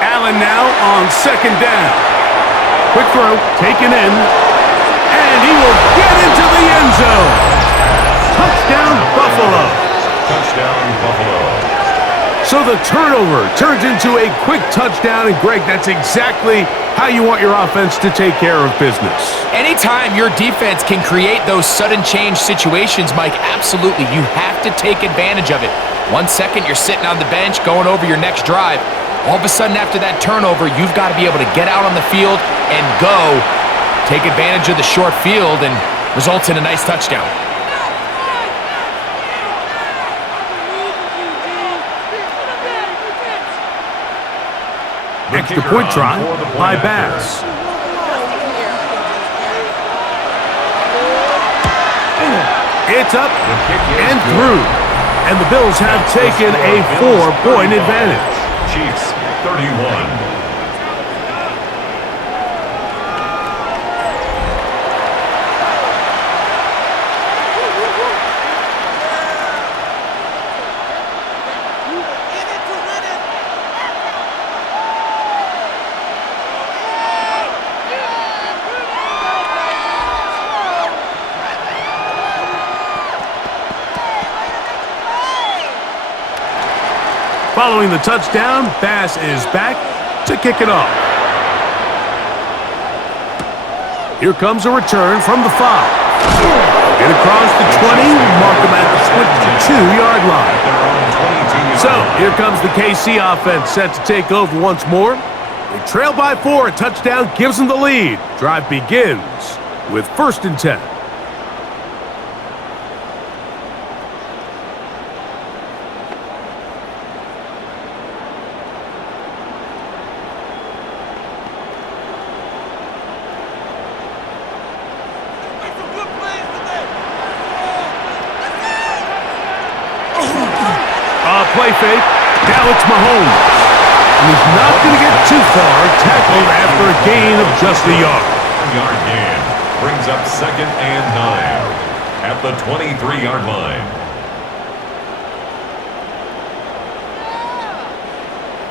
Allen now on second down. Quick throw, taken in, and he will get into the end zone. Touchdown, Buffalo. Touchdown, Buffalo. So the turnover turns into a quick touchdown, and Greg, that's exactly how you want your offense to take care of business. Anytime your defense can create those sudden change situations, Mike, absolutely, you have to take advantage of it. 1 second, you're sitting on the bench going over your next drive. All of a sudden, after that turnover, you've got to be able to get out on the field and go. Take advantage of the short field and results in a nice touchdown. Extra point try by Bass. It's up and through. And the Bills have taken a 4-point advantage. Chiefs 31. Following the touchdown, Bass is back to kick it off. Here comes a return from the 5. Get across the 20, mark them at the 22-yard line. So, here comes the KC offense set to take over once more. They trail by 4, a touchdown gives them the lead. Drive begins with 1st and 10. Play fake. Now it's Mahomes. And he's not going to get too far. Tackled after a gain of just a yard. Yard gain brings up 2nd and 9 at the 23-yard line.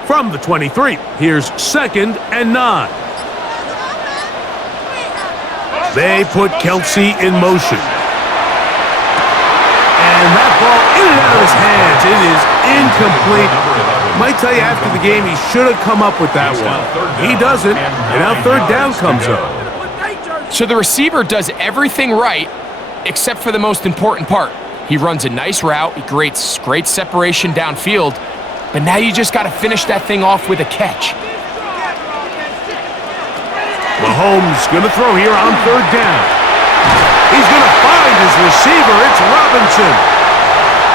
From the 23, here's 2nd and 9. They put Kelsey in motion. And that ball in and out of his hands. It is incomplete. Might tell you after the game he should have come up with that one. He doesn't, and now 3rd down comes up. So the receiver does everything right except for the most important part. He runs a nice route. He creates great separation downfield. But now you just got to finish that thing off with a catch. Mahomes going to throw here on 3rd down. He's going to find his receiver. It's Robinson.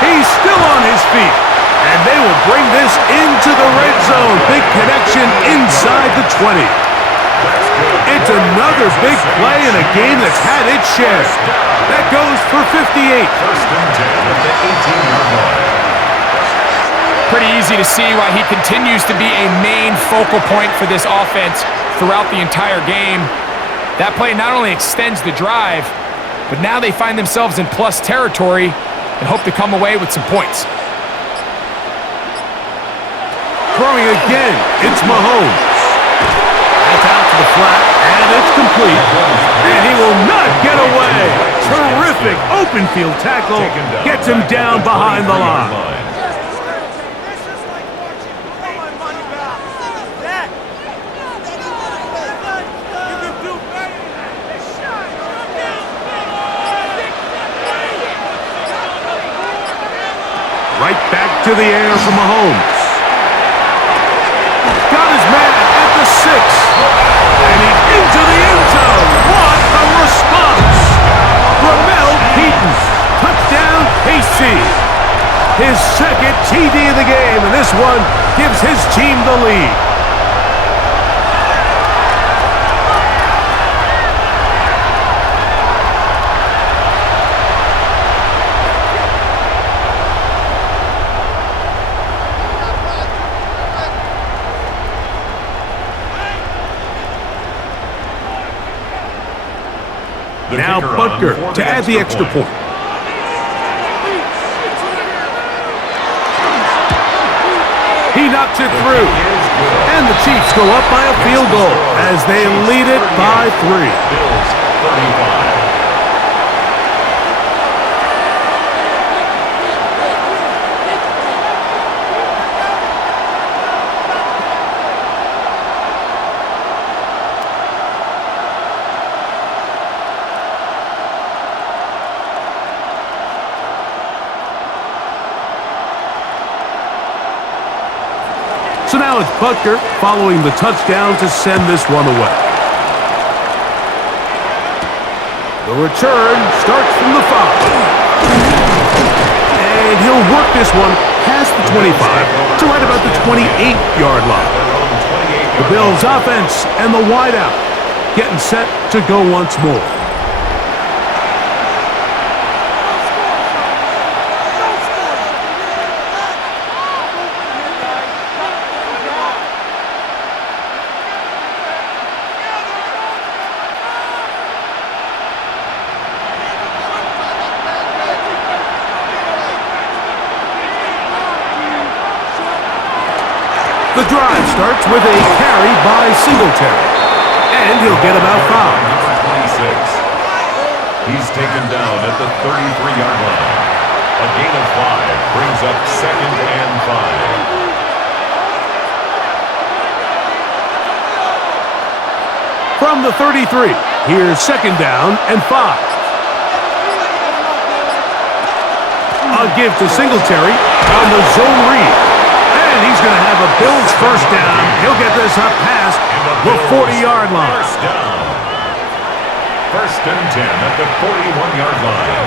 He's still on his feet. And they will bring this into the red zone. Big connection inside the 20. It's It's another big play in a game that's had its share. That goes for 58. First and 10 at the 18-yard line. Pretty easy to see why he continues to be a main focal point for this offense throughout the entire game. That play not only extends the drive, but now they find themselves in plus territory and hope to come away with some points. Throwing again, it's Mahomes. That's out to the flat, and it's complete. And he will not get away. Terrific open field tackle. Gets him down behind the line. Right back to the air for Mahomes. Got his man at the 6. And he's into the end zone. What a response. Ramel Keaton. Touchdown, KC. His second TD of the game, and this one gives his team the lead. Now Butker to add the extra point. He knocks it through. And the Chiefs go up by a field goal as they lead it by 3. Bills 35. So now it's Butker following the touchdown to send this one away. The return starts from the 5. And he'll work this one past the 25 to right about the 28-yard line. The Bills offense and the wideout getting set to go once more. The drive starts with a carry by Singletary, and he'll get about 5. Number 26. He's taken down at the 33-yard line. A gain of 5 brings up 2nd and 5. From the 33, here's 2nd down and 5. A give to Singletary on the zone read. And he's going to have a Bills first down. He'll get this up past the 40-yard line. First down. 1st and 10 at the 41-yard line.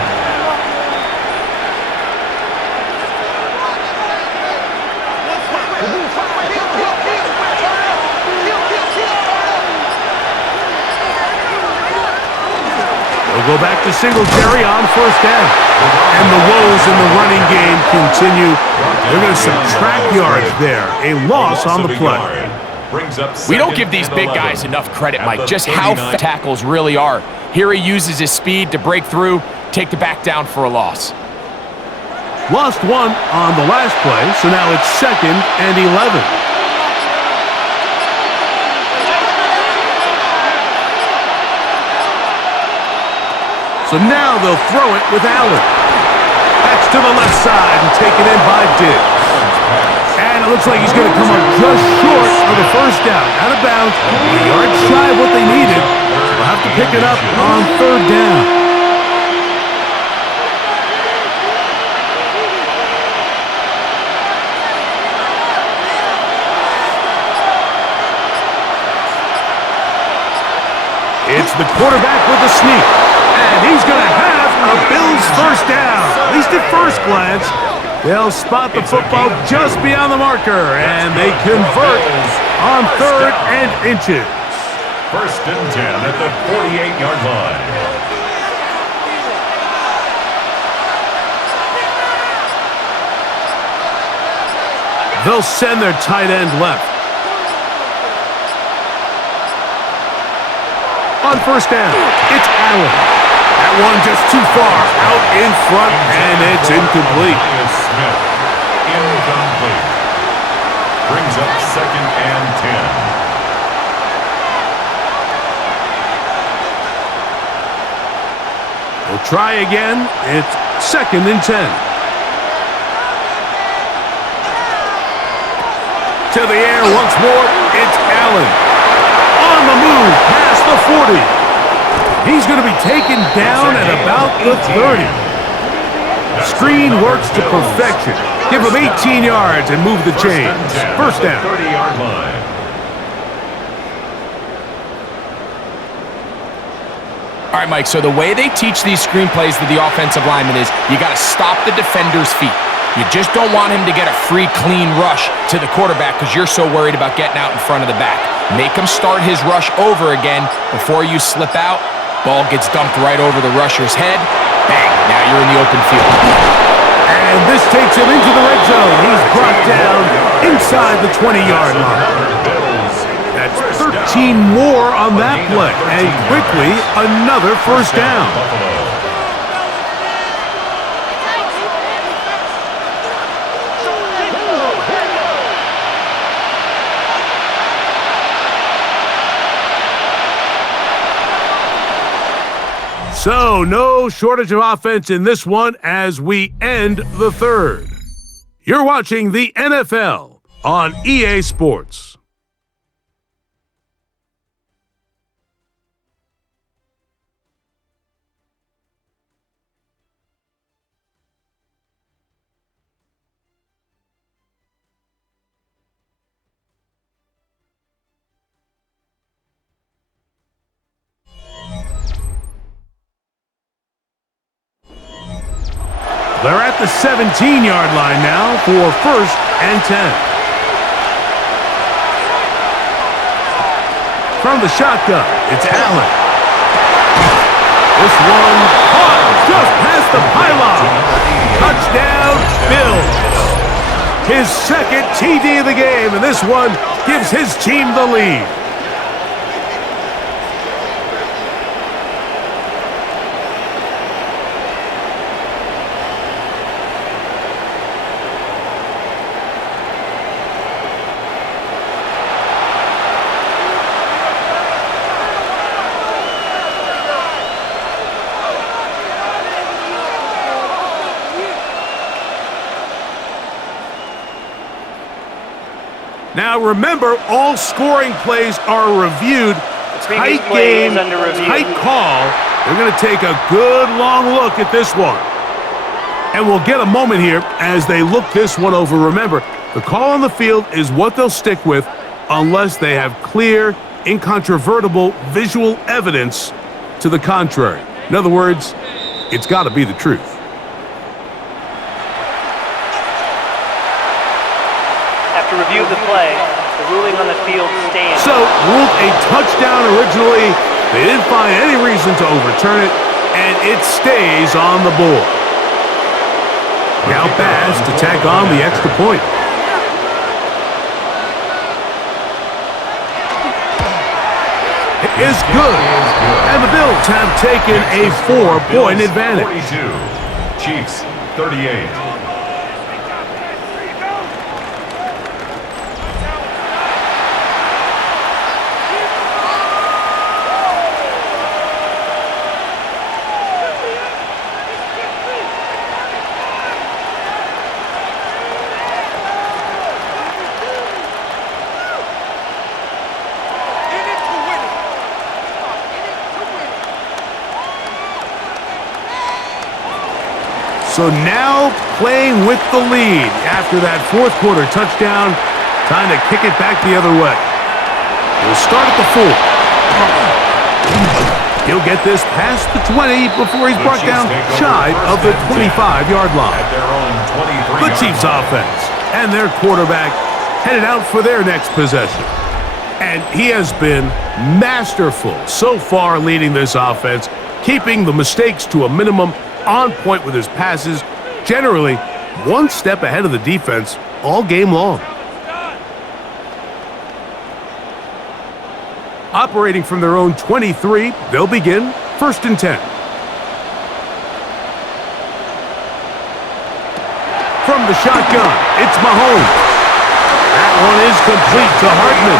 They'll go back to Singletary on 1st down. And the woes in the running game continue. They're going to subtract yards there. A loss on the play. We don't give these big guys enough credit, Mike, just how tackles really are. Here he uses his speed to break through, take the back down for a loss. Lost 1 on the last play, so now it's 2nd and 11. So now they'll throw it with Allen. That's to the left side and taken in by Diggs. And it looks like he's going to come up just short of the first down. Out of bounds, a yard shy of what they needed. They'll have to pick it up on 3rd down. It's the quarterback with the sneak. And he's going to have a Bills first down. At least at first glance, they'll spot the football just beyond the marker, and they convert on 3rd and inches. First and 10 at the 48-yard line. They'll send their tight end left. On first down, it's Allen. That one just too far out in front, and it's incomplete. Smith, incomplete. Brings up second and 10. We'll try again. It's second and 10. To the air once more, it's Allen. On the move, past the 40. He's going to be taken down at about the 30. Screen works to perfection. Give him 18 yards and move the chains. First down. 30-yard line. All right, Mike, so the way they teach these screenplays to the offensive lineman is you got to stop the defender's feet. You just don't want him to get a free, clean rush to the quarterback because you're so worried about getting out in front of the back. Make him start his rush over again before you slip out. Ball gets dumped right over the rusher's head. Bang, now you're in the open field. And this takes him into the red zone. He's brought down inside the 20-yard line. That's 13 more on that play. And quickly, another first down. So, no shortage of offense in this one as we end the third. You're watching the NFL on EA Sports. They're at the 17-yard line now for first and 10. From the shotgun, it's Allen. This one caught just past the pylon. Touchdown, Bills. His second TD of the game, and this one gives his team the lead. Now remember, all scoring plays are reviewed. Tight game, tight call. They're going to take a good long look at this one. And we'll get a moment here as they look this one over. Remember, the call on the field is what they'll stick with unless they have clear, incontrovertible visual evidence to the contrary. In other words, it's got to be the truth. After review of the play, the ruling on the field stands. So, ruled a touchdown originally. They didn't find any reason to overturn it, and it stays on the board. Now Bass to tack on the extra point. It is good, and the Bills have taken a 4-point advantage. 42, Chiefs 38. So now playing with the lead after that fourth quarter touchdown, time to kick it back the other way. He'll start at the 4. He'll get this past the 20 before he's brought down shy of the 25-yard line. The Chiefs offense and their quarterback headed out for their next possession. And he has been masterful so far leading this offense, keeping the mistakes to a minimum, on point with his passes, generally one step ahead of the defense all game long. Operating from their own 23, they'll begin 1st and 10. From the shotgun, it's Mahomes. That one is complete to Hartman.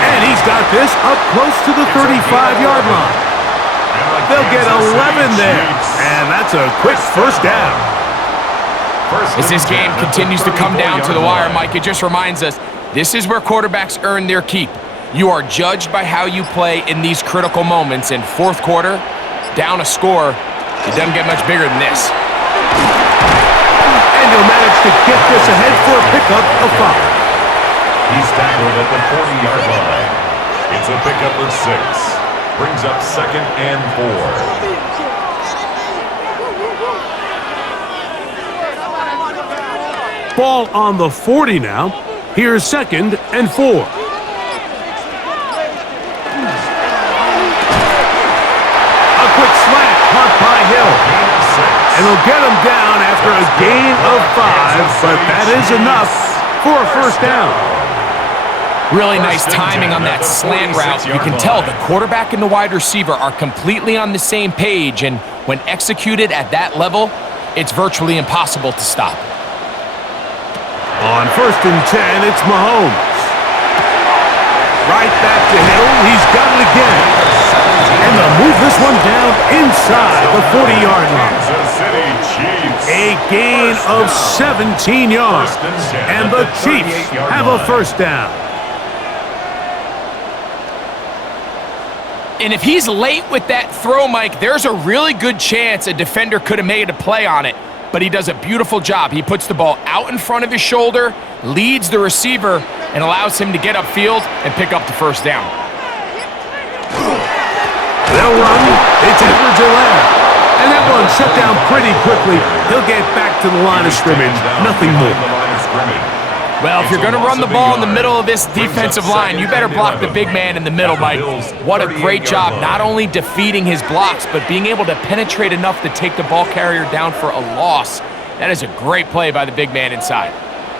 And he's got this up close to the 35-yard line. They'll get 11 there. And that's a quick first down. As this game continues to come down to the wire, Mike, it just reminds us, this is where quarterbacks earn their keep. You are judged by how you play in these critical moments. In fourth quarter, down a score, it doesn't get much bigger than this. And he'll manage to get this ahead for a pickup of 5. He's tackled at the 40-yard line. It's a pickup of 6. Brings up 2nd and 4. Ball on the 40 now. Here's 2nd and 4. A quick slant caught by Hill. And he'll get him down after a gain of 5, but that is enough for a first down. Really nice timing on that slant route. You can tell the quarterback and the wide receiver are completely on the same page, and when executed at that level, it's virtually impossible to stop. On 1st and 10, it's Mahomes. Right back to Hill. He's got it again. And they'll move this one down inside the 40-yard line. A gain of 17 yards. And the Chiefs have a first down. And if he's late with that throw, Mike, there's a really good chance a defender could have made a play on it. But he does a beautiful job. He puts the ball out in front of his shoulder, leads the receiver, and allows him to get upfield and pick up the first down. They'll run. It's Edwards-Helaire. And that one shut down pretty quickly. He'll get back to the line of scrimmage. Nothing more. Well, if you're going to run the ball in the middle of this defensive line, you better block the big man in the middle, Mike. What a great job, not only defeating his blocks, but being able to penetrate enough to take the ball carrier down for a loss. That is a great play by the big man inside.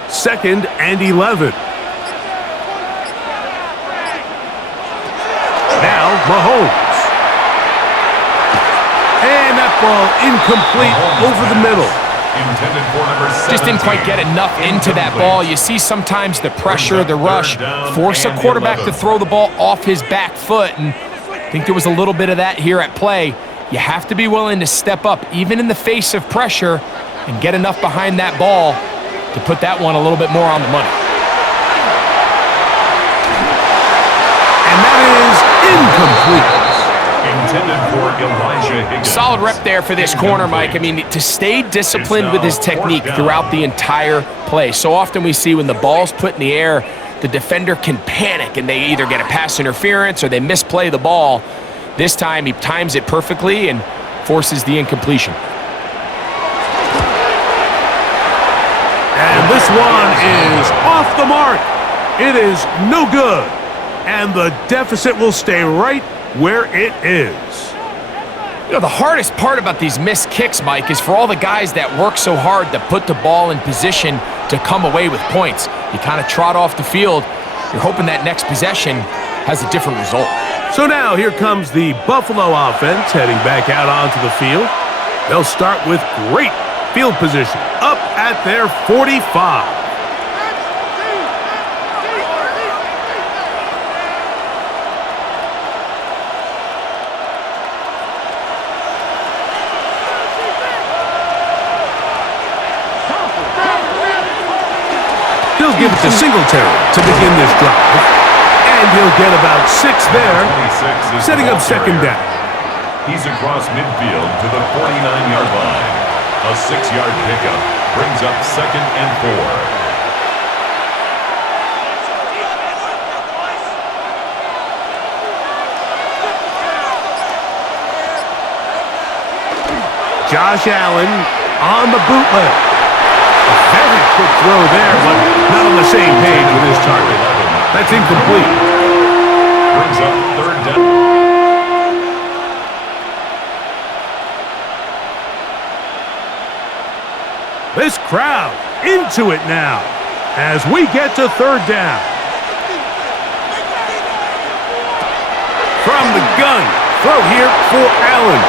2nd and 11. Now, Mahomes. And that ball incomplete over the middle. Just didn't quite get enough into that ball. You see sometimes the pressure, the rush, force a quarterback to throw the ball off his back foot, and I think there was a little bit of that here at play. You have to be willing to step up, even in the face of pressure, and get enough behind that ball to put that one a little bit more on the money. And that is incomplete. Intended for Elijah Higgins. Solid rep there for this corner, Mike. I mean, to stay disciplined with his technique throughout the entire play. So often we see when the ball's put in the air, the defender can panic and they either get a pass interference or they misplay the ball. This time he times it perfectly and forces the incompletion. And this one is off the mark. It is no good. And the deficit will stay right where it is. You know, the hardest part about these missed kicks, Mike, is for all the guys that work so hard to put the ball in position to come away with points. You kind of trot off the field. You're hoping that next possession has a different result. So now here comes the Buffalo offense heading back out onto the field. They'll start with great field position up at their 45. He'll give it to Singletary to begin this drive. And he'll get about 6 there, setting up second down. He's across midfield to the 49-yard line. A 6-yard pickup brings up 2nd and 4. Josh Allen on the bootleg. A very quick throw there, but not on the same page with his target. That's incomplete. Brings up third down. This crowd into it now as we get to third down. From the gun, throw here for Allen.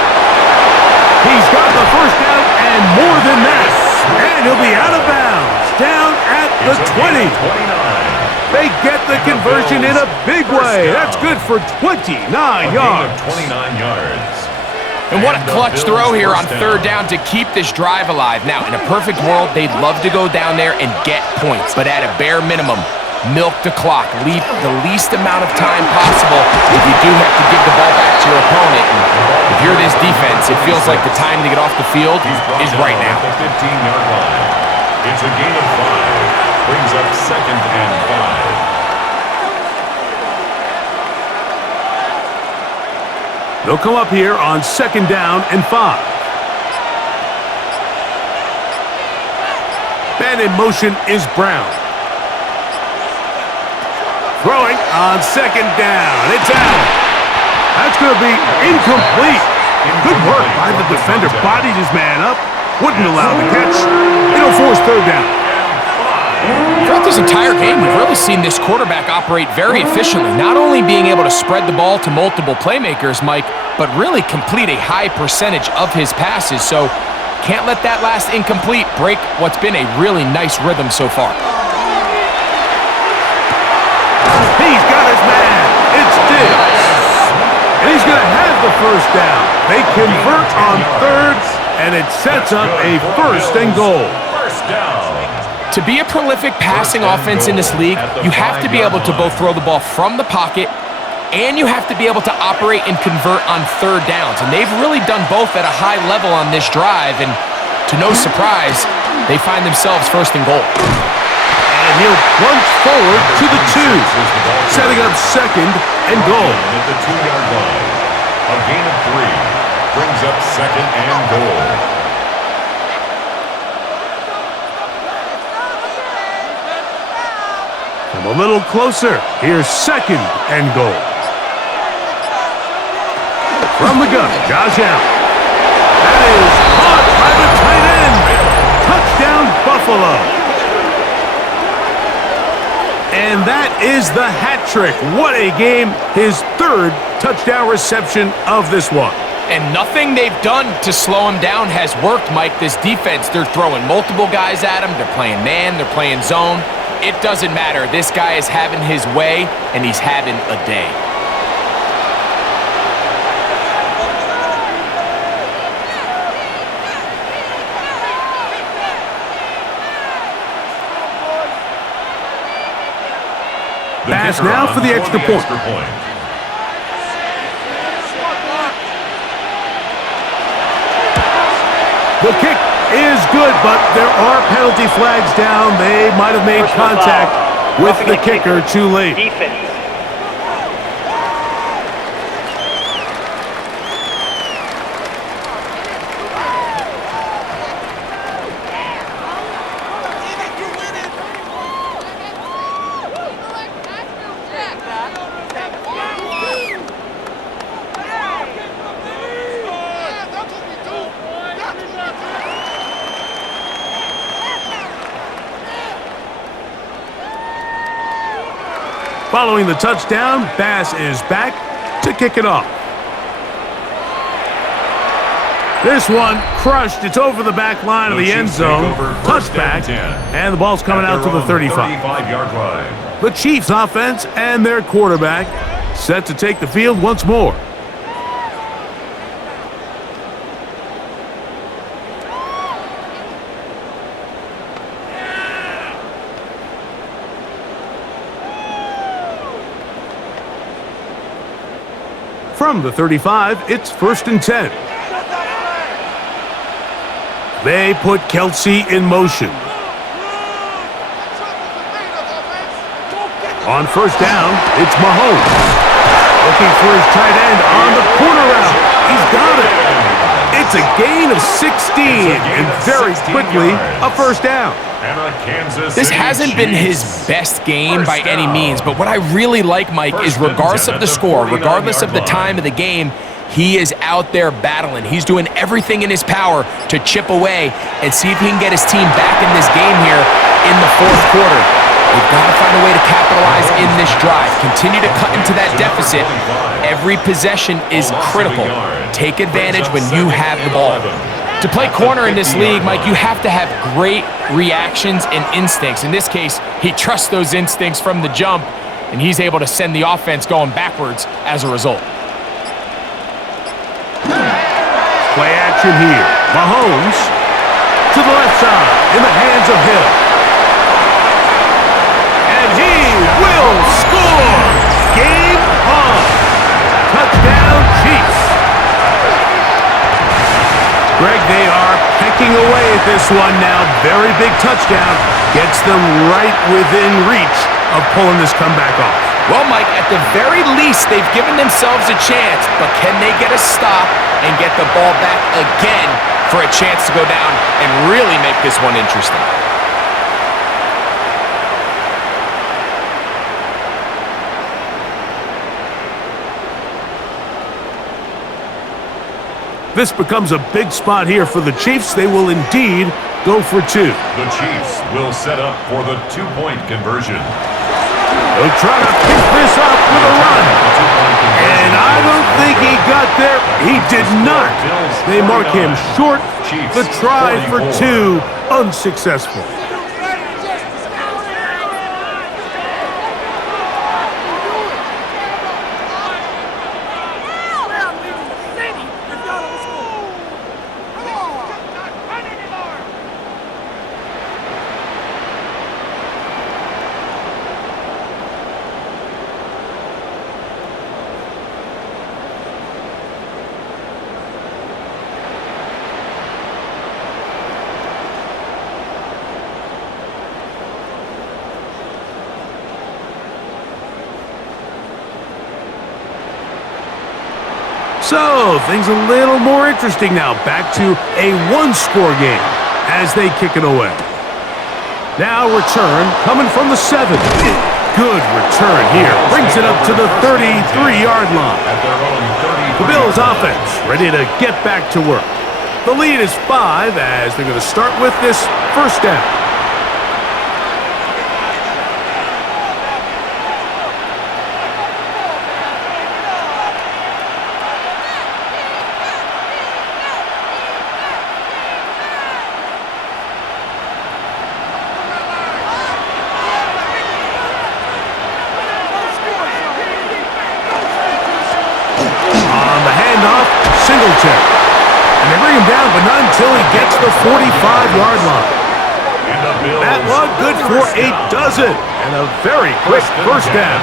He's got the first down and more than that. And he'll be out of bounds, down at the 20. They get the conversion in a big way. That's good for 29 yards. 29 yards. And what a clutch throw here on third down to keep this drive alive. Now, in a perfect world, they'd love to go down there and get points. But at a bare minimum, milk the clock. Leave the least amount of time possible if you do have to give the ball back to your opponent. And if you're this defense, it feels like the time to get off the field is right now. At the 15-yard line. It's a gain of 5. Brings up second and 5. They'll come up here on second down and 5. And in motion is Brown. Throwing on second down. It's out. That's going to be incomplete. Good work by the defender. Bodied his man up. Wouldn't allow the catch. It'll force third down. Throughout this entire game, we've really seen this quarterback operate very efficiently, not only being able to spread the ball to multiple playmakers, Mike, but really complete a high percentage of his passes. So can't let that last incomplete break what's been a really nice rhythm so far. He's got his man. It's Diggs. And he's going to have the first down. They convert on third, and it sets up a first and goal. First down. To be a prolific passing offense in this league, you have to be able to both throw the ball from the pocket and you have to be able to operate and convert on third downs. And they've really done both at a high level on this drive. And to no surprise, they find themselves first and goal. And he'll plunge forward to the 2, setting up second and goal. At the 2-yard line. A gain of 3. Brings up second and goal. Come a little closer. Here's second and goal. From the gun, Josh Allen. That is caught by the tight end. Touchdown, Buffalo. And that is the hat trick. What a game. His third touchdown reception of this one. And nothing they've done to slow him down has worked, Mike. This defense, they're throwing multiple guys at him. They're playing man. They're playing zone. It doesn't matter. This guy is having his way, and he's having a day. Pass now for the extra point. The kick is good, but there are penalty flags down. They might have made contact with the kicker too late. Defense. Following the touchdown, Bass is back to kick it off. This one crushed. It's over the back line of the end zone. Touchback, and the ball's coming out to the 35-yard line. The Chiefs offense and their quarterback set to take the field once more. From the 35, it's 1st and 10. They put Kelsey in motion. On first down, it's Mahomes. Looking for his tight end on the corner route. He's got it. It's a gain of 6 pristine and very quickly a first down. And a Kansas This City hasn't been his Chiefs. best game by First any down. means, but what I really like, Mike, is First and regardless 10 of the at the score, regardless of the 49-yard time of the game, he is out there battling. He's doing everything in his power to chip away and see if he can get his team back in this game here in the fourth quarter. They've got to find a way to capitalize in this drive. Continue to cut into that deficit. Every possession is critical. Take advantage when you have the ball. To play corner in this league, Mike, you have to have great reactions and instincts. In this case, he trusts those instincts from the jump, and he's able to send the offense going backwards as a result. Play action here. Mahomes to the left side in the hands of Hill. And he will score. Game on. Touchdown, Chiefs. Greg, they are pecking away at this one now. Very big touchdown. Gets them right within reach of pulling this comeback off. Well, Mike, at the very least, they've given themselves a chance, but can they get a stop and get the ball back again for a chance to go down and really make this one interesting? This becomes a big spot here for the Chiefs. They will indeed go for two. The Chiefs will set up for the two-point conversion. They'll try to pick this up with a run. And I don't think he got there. He did not. They mark him short. The try for two, unsuccessful. So, things a little more interesting now. Back to a one-score game as they kick it away. Now return coming from the 7. Good return here. Brings it up to the 33-yard line. The Bills offense ready to get back to work. The lead is 5 as they're going to start with this first down. Singletary. And they bring him down, but not until he gets the 45-yard line. That one good for a dozen. And a very quick first down.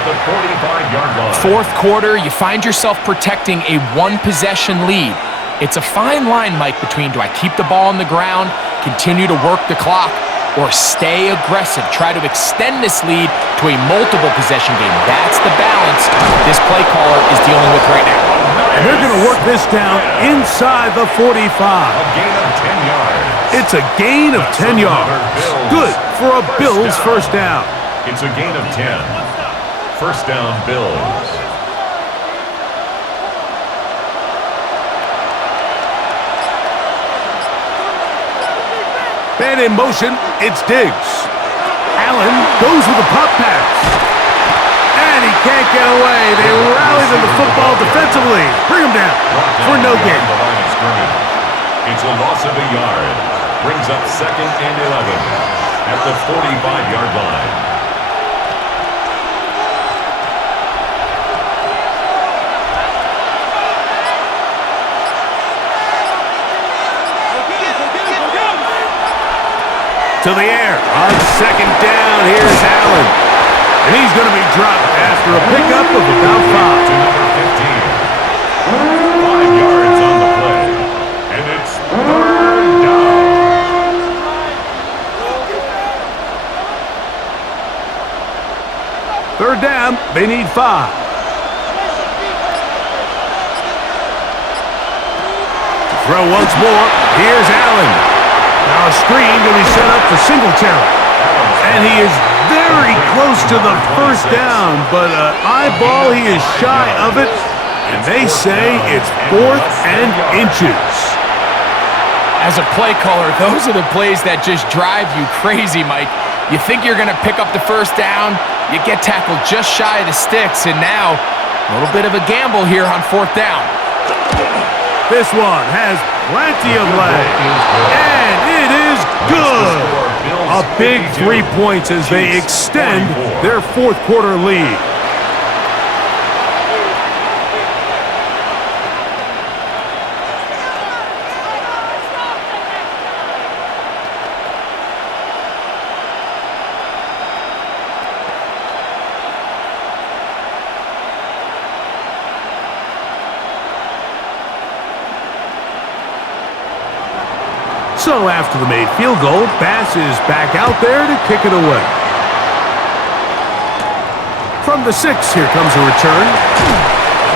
Fourth quarter, you find yourself protecting a one-possession lead. It's a fine line, Mike, between do I keep the ball on the ground, continue to work the clock, or stay aggressive, try to extend this lead to a multiple possession game. That's the balance this play caller is dealing with right now. And they're going to work this down inside the 45. A gain of 10 yards. It's a gain of 10 yards. Good for a Bills first down. It's a gain of 10. First down, Bills. And in motion, it's Diggs. Allen goes with a pop pass. And he can't get away. They rally to the football defensively. Bring him down for no gain. It's a loss of a yard. Brings up 2nd and 11 at the 45-yard line. To the air on second down. Here's Allen. And he's going to be dropped after a pickup of about 5. To number 15. 5 yards on the play. And it's third down. Third down, they need 5. throw once more. Here's Allen. Now a screen going to be set up for Singletary. And he is very close to the first down, but eyeball, he is shy of it. And they say it's 4th and inches. As a play caller, those are the plays that just drive you crazy, Mike. You think you're going to pick up the first down, you get tackled just shy of the sticks, and now a little bit of a gamble here on 4th down. This one has plenty of leg, and it is good. A big 3 points as they extend their 4th quarter lead. So after the made field goal, Bass is back out there to kick it away. From the 6, here comes a return.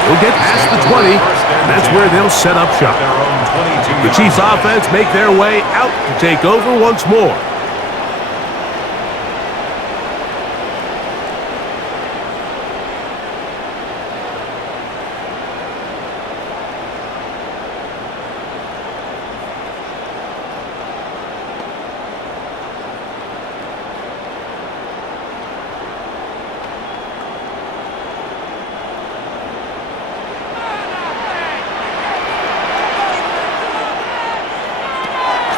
He'll get past the 20, and that's where they'll set up shop. The Chiefs offense make their way out to take over once more.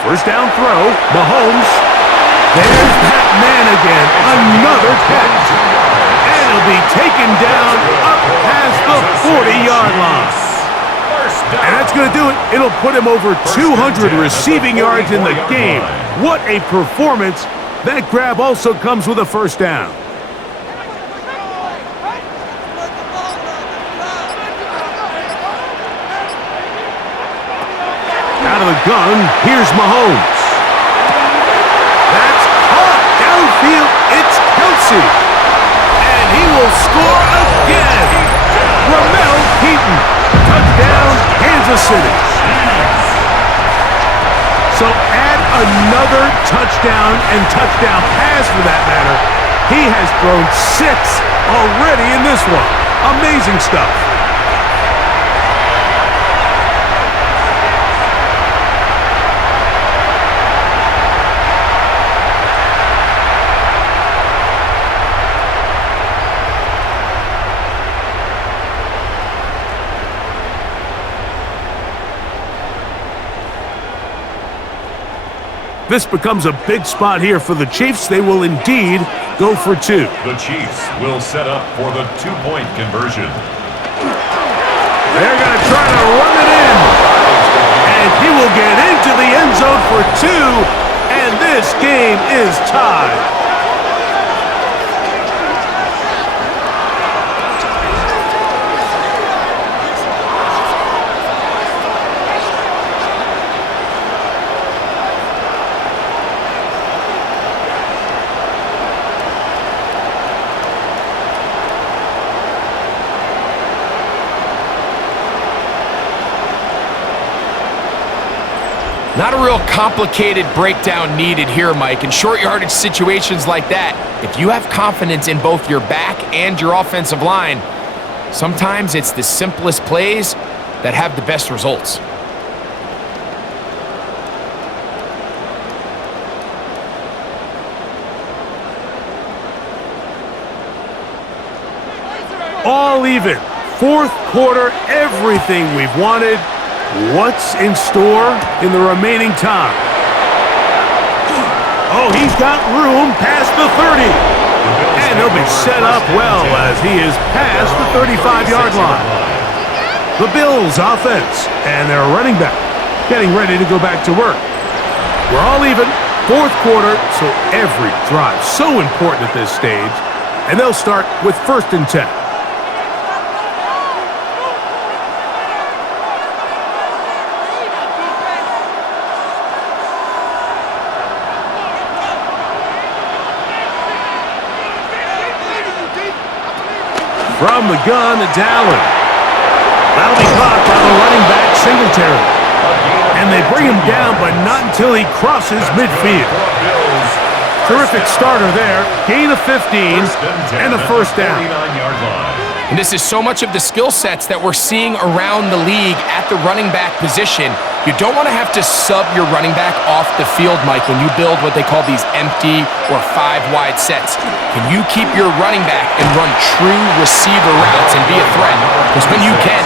First down throw, Mahomes. There's that man again, another catch. And he'll be taken down up past the 40-yard line. And that's going to do it. It'll put him over 200 receiving yards in the game. What a performance. That grab also comes with a first down. Out of the gun, here's Mahomes. That's caught downfield. It's Kelsey. And he will score again. Ramel Keaton. Touchdown, Kansas City. So add another touchdown and touchdown pass for that matter. He has thrown 6 already in this one. Amazing stuff. This becomes a big spot here for the Chiefs. They will indeed go for 2. The Chiefs will set up for the 2-point conversion. They're going to try to run it in. And he will get into the end zone for 2. And this game is tied. Not a real complicated breakdown needed here, Mike. In short yardage situations like that, if you have confidence in both your back and your offensive line, sometimes it's the simplest plays that have the best results. All even. 4th quarter, everything we've wanted. What's in store in the remaining time? Oh, he's got room past the 30. And he'll be set up well as he is past the 35-yard line. The Bills offense and their running back getting ready to go back to work. We're all even. 4th quarter, so every drive so important at this stage. And they'll start with 1st and 10. From the gun, it's Allen. That'll be caught by the running back, Singletary. And they bring him down, but not until he crosses midfield. Terrific starter there. Gain of 15 and a first down. And this is so much of the skill sets that we're seeing around the league at the running back position. You don't want to have to sub your running back off the field, Mike, when you build what they call these empty or 5-wide sets. Can you keep your running back and run true receiver routes and be a threat? Because when you can,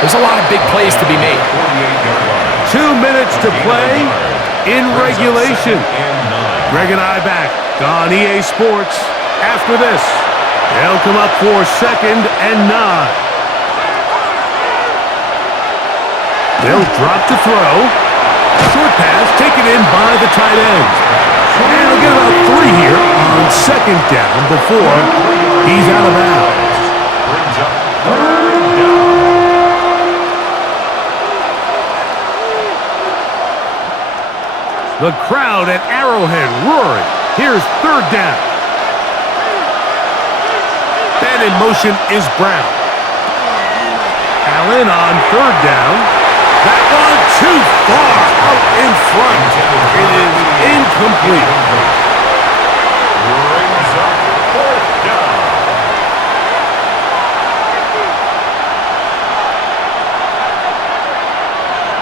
there's a lot of big plays to be made. 2 minutes to play in regulation. Greg and I back on EA Sports after this. They'll come up for 2nd and 9. They'll drop to throw. Short pass taken in by the tight end. And they'll get about 3 here on 2nd down before he's out of bounds. Brings up 3rd down. The crowd at Arrowhead roaring. Here's 3rd down. And in motion is Brown. Allen on 3rd down. That one too far out in front. It is incomplete. Brings up 4th down.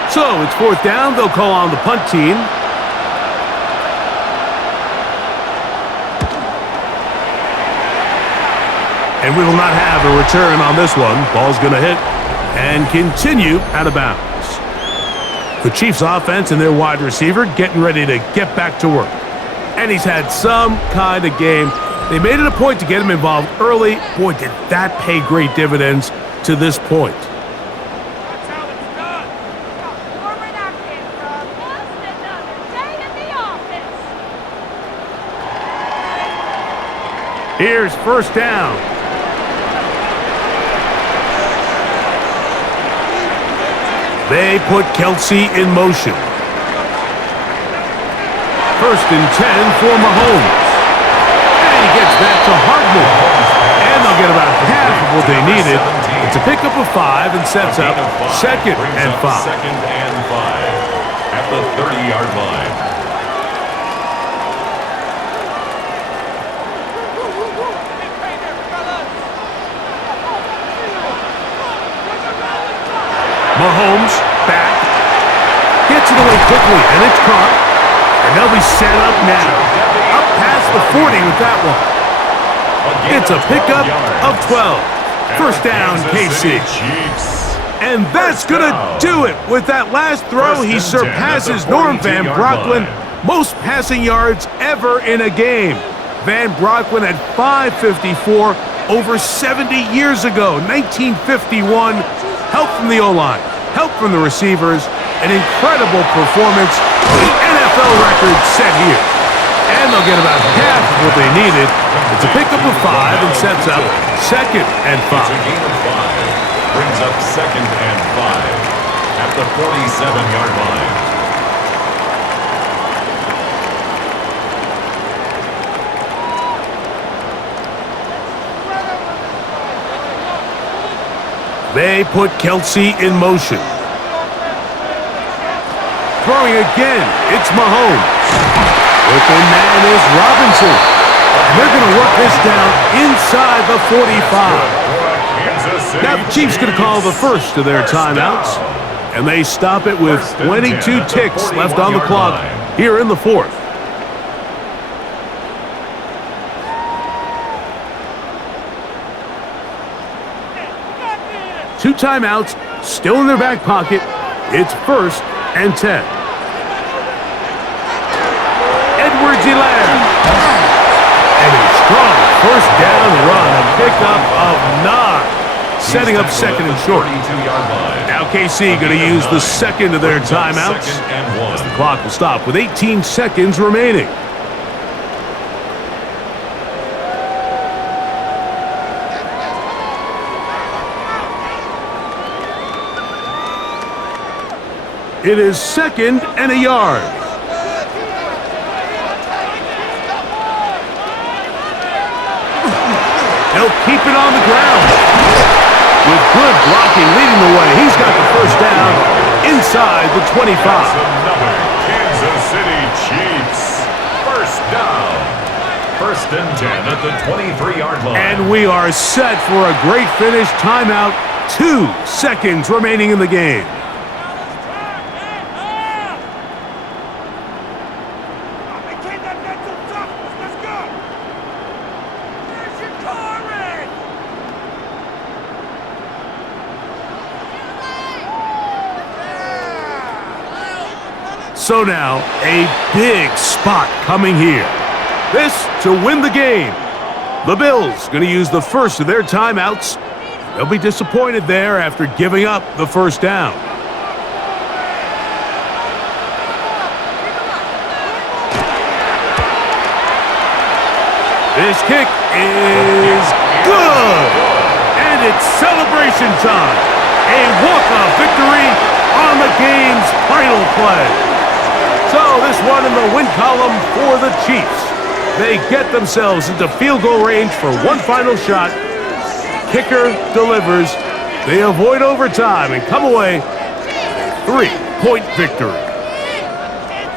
So it's 4th down. They'll call on the punt team. And we will not have a return on this one. Ball's going to hit and continue out of bounds. The Chiefs offense and their wide receiver getting ready to get back to work. And he's had some kind of game. They made it a point to get him involved early. Boy, did that pay great dividends to this point. That's how it's done. Warming up here from just another day in the office. Here's 1st down. They put Kelsey in motion. 1st and 10 for Mahomes. And he gets back to Hardman. And they'll get about half of what they needed. It's a pickup of 5 and sets up 2nd and 5. 2nd and 5 at the 30-yard line. Mahomes back. Gets it away quickly, and it's caught. And they'll be set up now. Up past the 40 with that one. It's a pickup of 12. 1st down, KC. And that's going to do it. With that last throw, he surpasses Norm Van Brocklin. Most passing yards ever in a game. Van Brocklin at 554 over 70 years ago, 1951. Help from the O-line, help from the receivers, an incredible performance. The NFL record set here. And they'll get about half of what they needed. It's a pickup of 5 and sets up 2nd and 5. It's a gain of 5. Brings up 2nd and 5 at the 47-yard line. They put Kelsey in motion. Throwing again, it's Mahomes. Open man is Robinson. And they're going to work this down inside the 45. Now the Chiefs going to call the first of their timeouts. And they stop it with 22 ticks left on the clock here in the 4th. Two timeouts still in their back pocket. It's 1st and 10. Edwards-Helaire. And a strong 1st down run. A pickup of 9. Setting up 2nd and short. Now KC going to use the 2nd of their timeouts. As the clock will stop with 18 seconds remaining. It is 2nd and a yard. They'll keep it on the ground. With good blocking leading the way, he's got the 1st down inside the 25. That's another Kansas City Chiefs. First down. First and 10 at the 23-yard line. And we are set for a great finish. Timeout. 2 seconds remaining in the game. Maintain that mental toughness. Let's go. There's your Corey. So now, a big spot coming here. This to win the game. The Bills going to use the first of their timeouts. They'll be disappointed there after giving up the first down. This kick is good. And it's celebration time. A walk-off victory on the game's final play. So this one in the win column for the Chiefs. They get themselves into field goal range for one final shot. Kicker delivers. They avoid overtime and come away with a 3-point victory.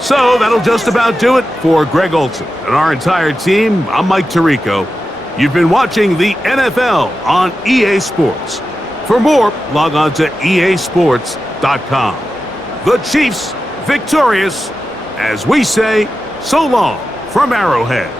So that'll just about do it for Greg Olson and our entire team. I'm Mike Tirico. You've been watching the NFL on EA Sports. For more, log on to easports.com. The Chiefs victorious, as we say, so long from Arrowhead.